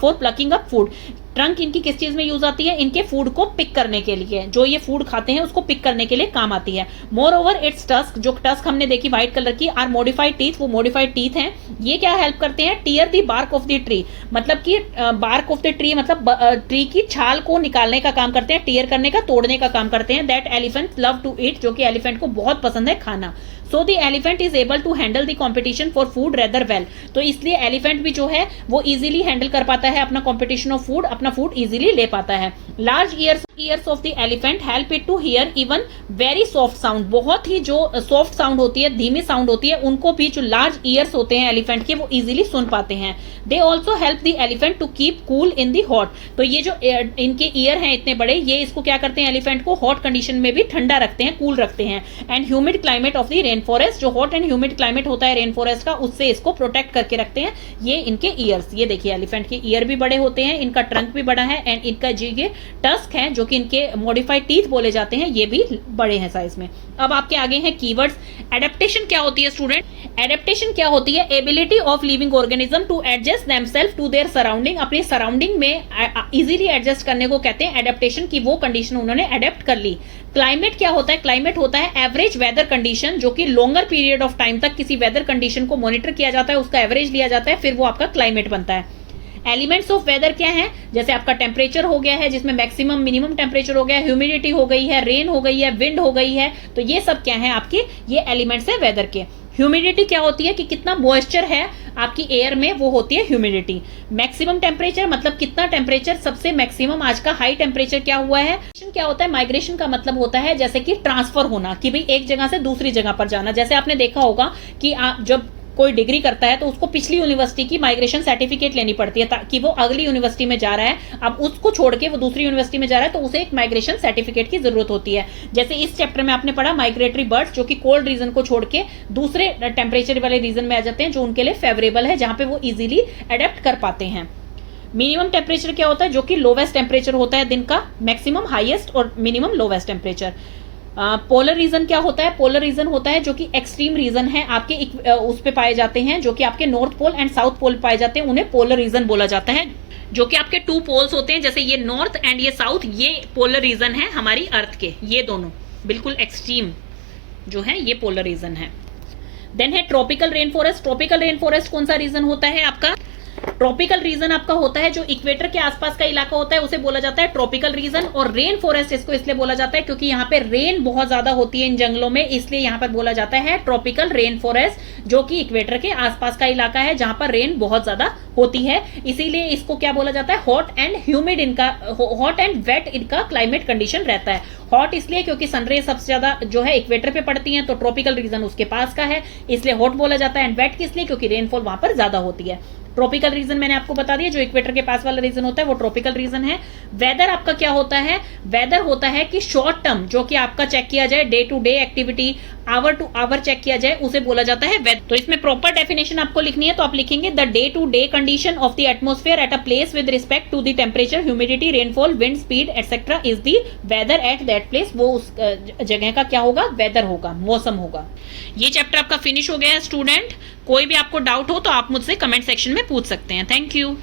for plucking up food. Trunk इनकी किस चीज में यूज आती है, इनके फूड को पिक करने के लिए, जो ये फूड खाते हैं उसको पिक करने के लिए काम आती है। मोर ओवर इट्स टस्क, जो टस्क हमने देखी व्हाइट कलर की, आर मॉडिफाइड टीथ, वो मॉडिफाइड टीथ हैं। ये क्या हेल्प करते हैं, tear the bark of the tree, मतलब कि बार्क ऑफ द ट्री मतलब ट्री की छाल को निकालने का काम करते हैं, टीयर करने का, तोड़ने का काम करते हैं। That elephant love to eat, जो कि एलिफेंट को बहुत पसंद है खाना। So the elephant is able to handle the competition for food rather well. तो इसलिए एलिफेंट भी जो है वो इजीली हैंडल कर पाता है अपना कॉम्पिटिशन ऑफ फूड, अपना अपना फूड इजीली ले पाता है। Large ears of the elephant help it to hear even very soft sound, बहुत ही जो सॉफ्ट साउंड होती है, धीमी साउंड होती है, उनको भी जो लार्ज ईयर्स होते हैं एलिफेंट के वो इजीली सुन पाते हैं। They also help the elephant to keep cool in the hot, तो ये जो इनके ईयर हैं इतने बड़े, ये इसको क्या करते हैं, एलिफेंट को हॉट कंडीशन में भी ठंडा रखते हैं, कूल रखते हैं। And humid climate of the rain forest, जो हॉट एंड ह्यूमिड क्लाइमेट होता है रेन फॉरेस्ट का, उससे इसको प्रोटेक्ट करके रखते हैं। ये इनके ईयर्स, ये देखिए एलिफेंट के ईयर भी बड़े होते हैं, इनका ट्रंक भी बड़ा है, एंड इनका जो ये टस्क है जो कि इनके मॉडिफाइड टीथ बोले जाते हैं, ये भी बड़े हैं साइज में। अब आपके आगे हैं कीवर्ड्स। एडेप्टेशन क्या होती है स्टूडेंट? एडेप्टेशन क्या होती है? Ability of living organism to adjust themselves to their surrounding, अपनी सराउंडिंग में इजीली एडजस्ट करने को कहते हैं एडेप्टेशन, की वो कंडीशन उन्होंने एडेप्ट कर ली। क्लाइमेट क्या होता है? क्लाइमेट होता है एवरेज वेदर कंडीशन, जो कि लॉन्गर पीरियड ऑफ टाइम तक किसी वेदर कंडीशन को मॉनिटर किया जाता है, उसका एवरेज लिया जाता है, फिर वो आपका क्लाइमेट बनता है। एलिमेंट्स ऑफ वेदर क्या है? जैसे आपका टेम्परेचर हो गया है, जिसमें मैक्सिमम मिनिमम टेम्परेचर हो गया है, ह्यूमिडिटी हो गई है, रेन हो गई है, विंड हो गई है, तो ये सब क्या है आपके, ये एलिमेंट्स है वेदर के। ह्यूमिडिटी क्या होती है कि कितना मॉइस्चर है आपकी एयर में, वो होती है ह्यूमिडिटी। मैक्सिमम टेम्परेचर मतलब कितना टेम्परेचर सबसे मैक्सिमम, आज का हाई टेम्परेचर क्या हुआ है। क्या होता है? माइग्रेशन का मतलब होता है जैसे कि ट्रांसफर होना, कि भाई एक जगह से दूसरी जगह पर जाना। जैसे आपने देखा होगा कि आप जब कोई डिग्री करता है तो उसको पिछली यूनिवर्सिटी की माइग्रेशन सर्टिफिकेट लेनी पड़ती है ताकि वो अगली यूनिवर्सिटी में जा रहा है, अब उसको छोड़ के वो दूसरी यूनिवर्सिटी में जा रहा है तो उसे एक माइग्रेशन सर्टिफिकेट की जरूरत होती है। जैसे इस चैप्टर में आपने पढ़ा माइग्रेटरी बर्ड्स, जो कि कोल्ड रीजन को छोड़ के दूसरे टेम्परेचर वाले रीजन में आ जाते हैं, जो उनके लिए फेवरेबल है, जहां पे वो इजीली अडेप्ट कर पाते हैं। मिनिमम टेम्परेचर क्या होता है? जो कि लोवेस्ट टेम्परेचर होता है दिन का, मैक्सिमम हाईएस्ट और minimum lowest temperature. Polar region क्या होता है? पोलर रीजन होता है जो कि एक्सट्रीम रीजन है आपके उस पे पाए जाते हैं, जो कि आपके north pole and south pole पाए जाते हैं, उन्हें पोलर रीजन बोला जाता है। जो कि आपके टू पोल्स होते हैं, जैसे ये नॉर्थ एंड ये साउथ, ये पोलर रीजन है हमारी अर्थ के, ये दोनों बिल्कुल एक्सट्रीम जो है ये पोलर रीजन है। देन है tropical rain forest. Tropical rain forest कौन सा रीजन होता है आपका? ट्रॉपिकल रीजन आपका होता है जो इक्वेटर के आसपास का इलाका होता है, उसे बोला जाता है ट्रॉपिकल रीजन। और रेन फॉरेस्ट इसको इसलिए बोला जाता है क्योंकि यहाँ पे रेन बहुत ज्यादा होती है इन जंगलों में, इसलिए यहाँ पर बोला जाता है ट्रॉपिकल रेन फॉरेस्ट, जो कि इक्वेटर के आसपास का इलाका है जहां पर रेन बहुत ज्यादा होती है। इसीलिए इसको क्या बोला जाता है? हॉट एंड ह्यूमिड, इनका हॉट एंड वेट इनका क्लाइमेट कंडीशन रहता है। हॉट इसलिए क्योंकि सनरेज सबसे ज्यादा जो है इक्वेटर पे पड़ती हैं, तो ट्रॉपिकल रीजन उसके पास का है, इसलिए हॉट बोला जाता है। एंड वेट किस लिए? क्योंकि रेनफॉल वहां पर ज्यादा होती है। ट्रॉपिकल रीजन मैंने आपको बता दिया, जो इक्वेटर के पास वाला रीजन होता है वो ट्रॉपिकल रीजन है। वेदर आपका क्या होता है? वेदर होता है कि शॉर्ट टर्म, जो कि आपका चेक किया जाए, day to day activity, hour to hour check किया जाए, उसे बोला जाता है वेदर। तो इसमें प्रॉपर डेफिनेशन आपको लिखनी है, तो आप लिखेंगे the day to day condition of the atmosphere at a place with respect to the temperature, humidity, rainfall, wind speed etcetera is the weather at that place. वो उस जगह का क्या होगा? वेदर होगा, मौसम होगा। ये चैप्टर आपका फिनिश हो गया है स्टूडेंट। कोई भी आपको डाउट हो तो आप मुझसे कमेंट सेक्शन में पूछ सकते हैं। Thank you.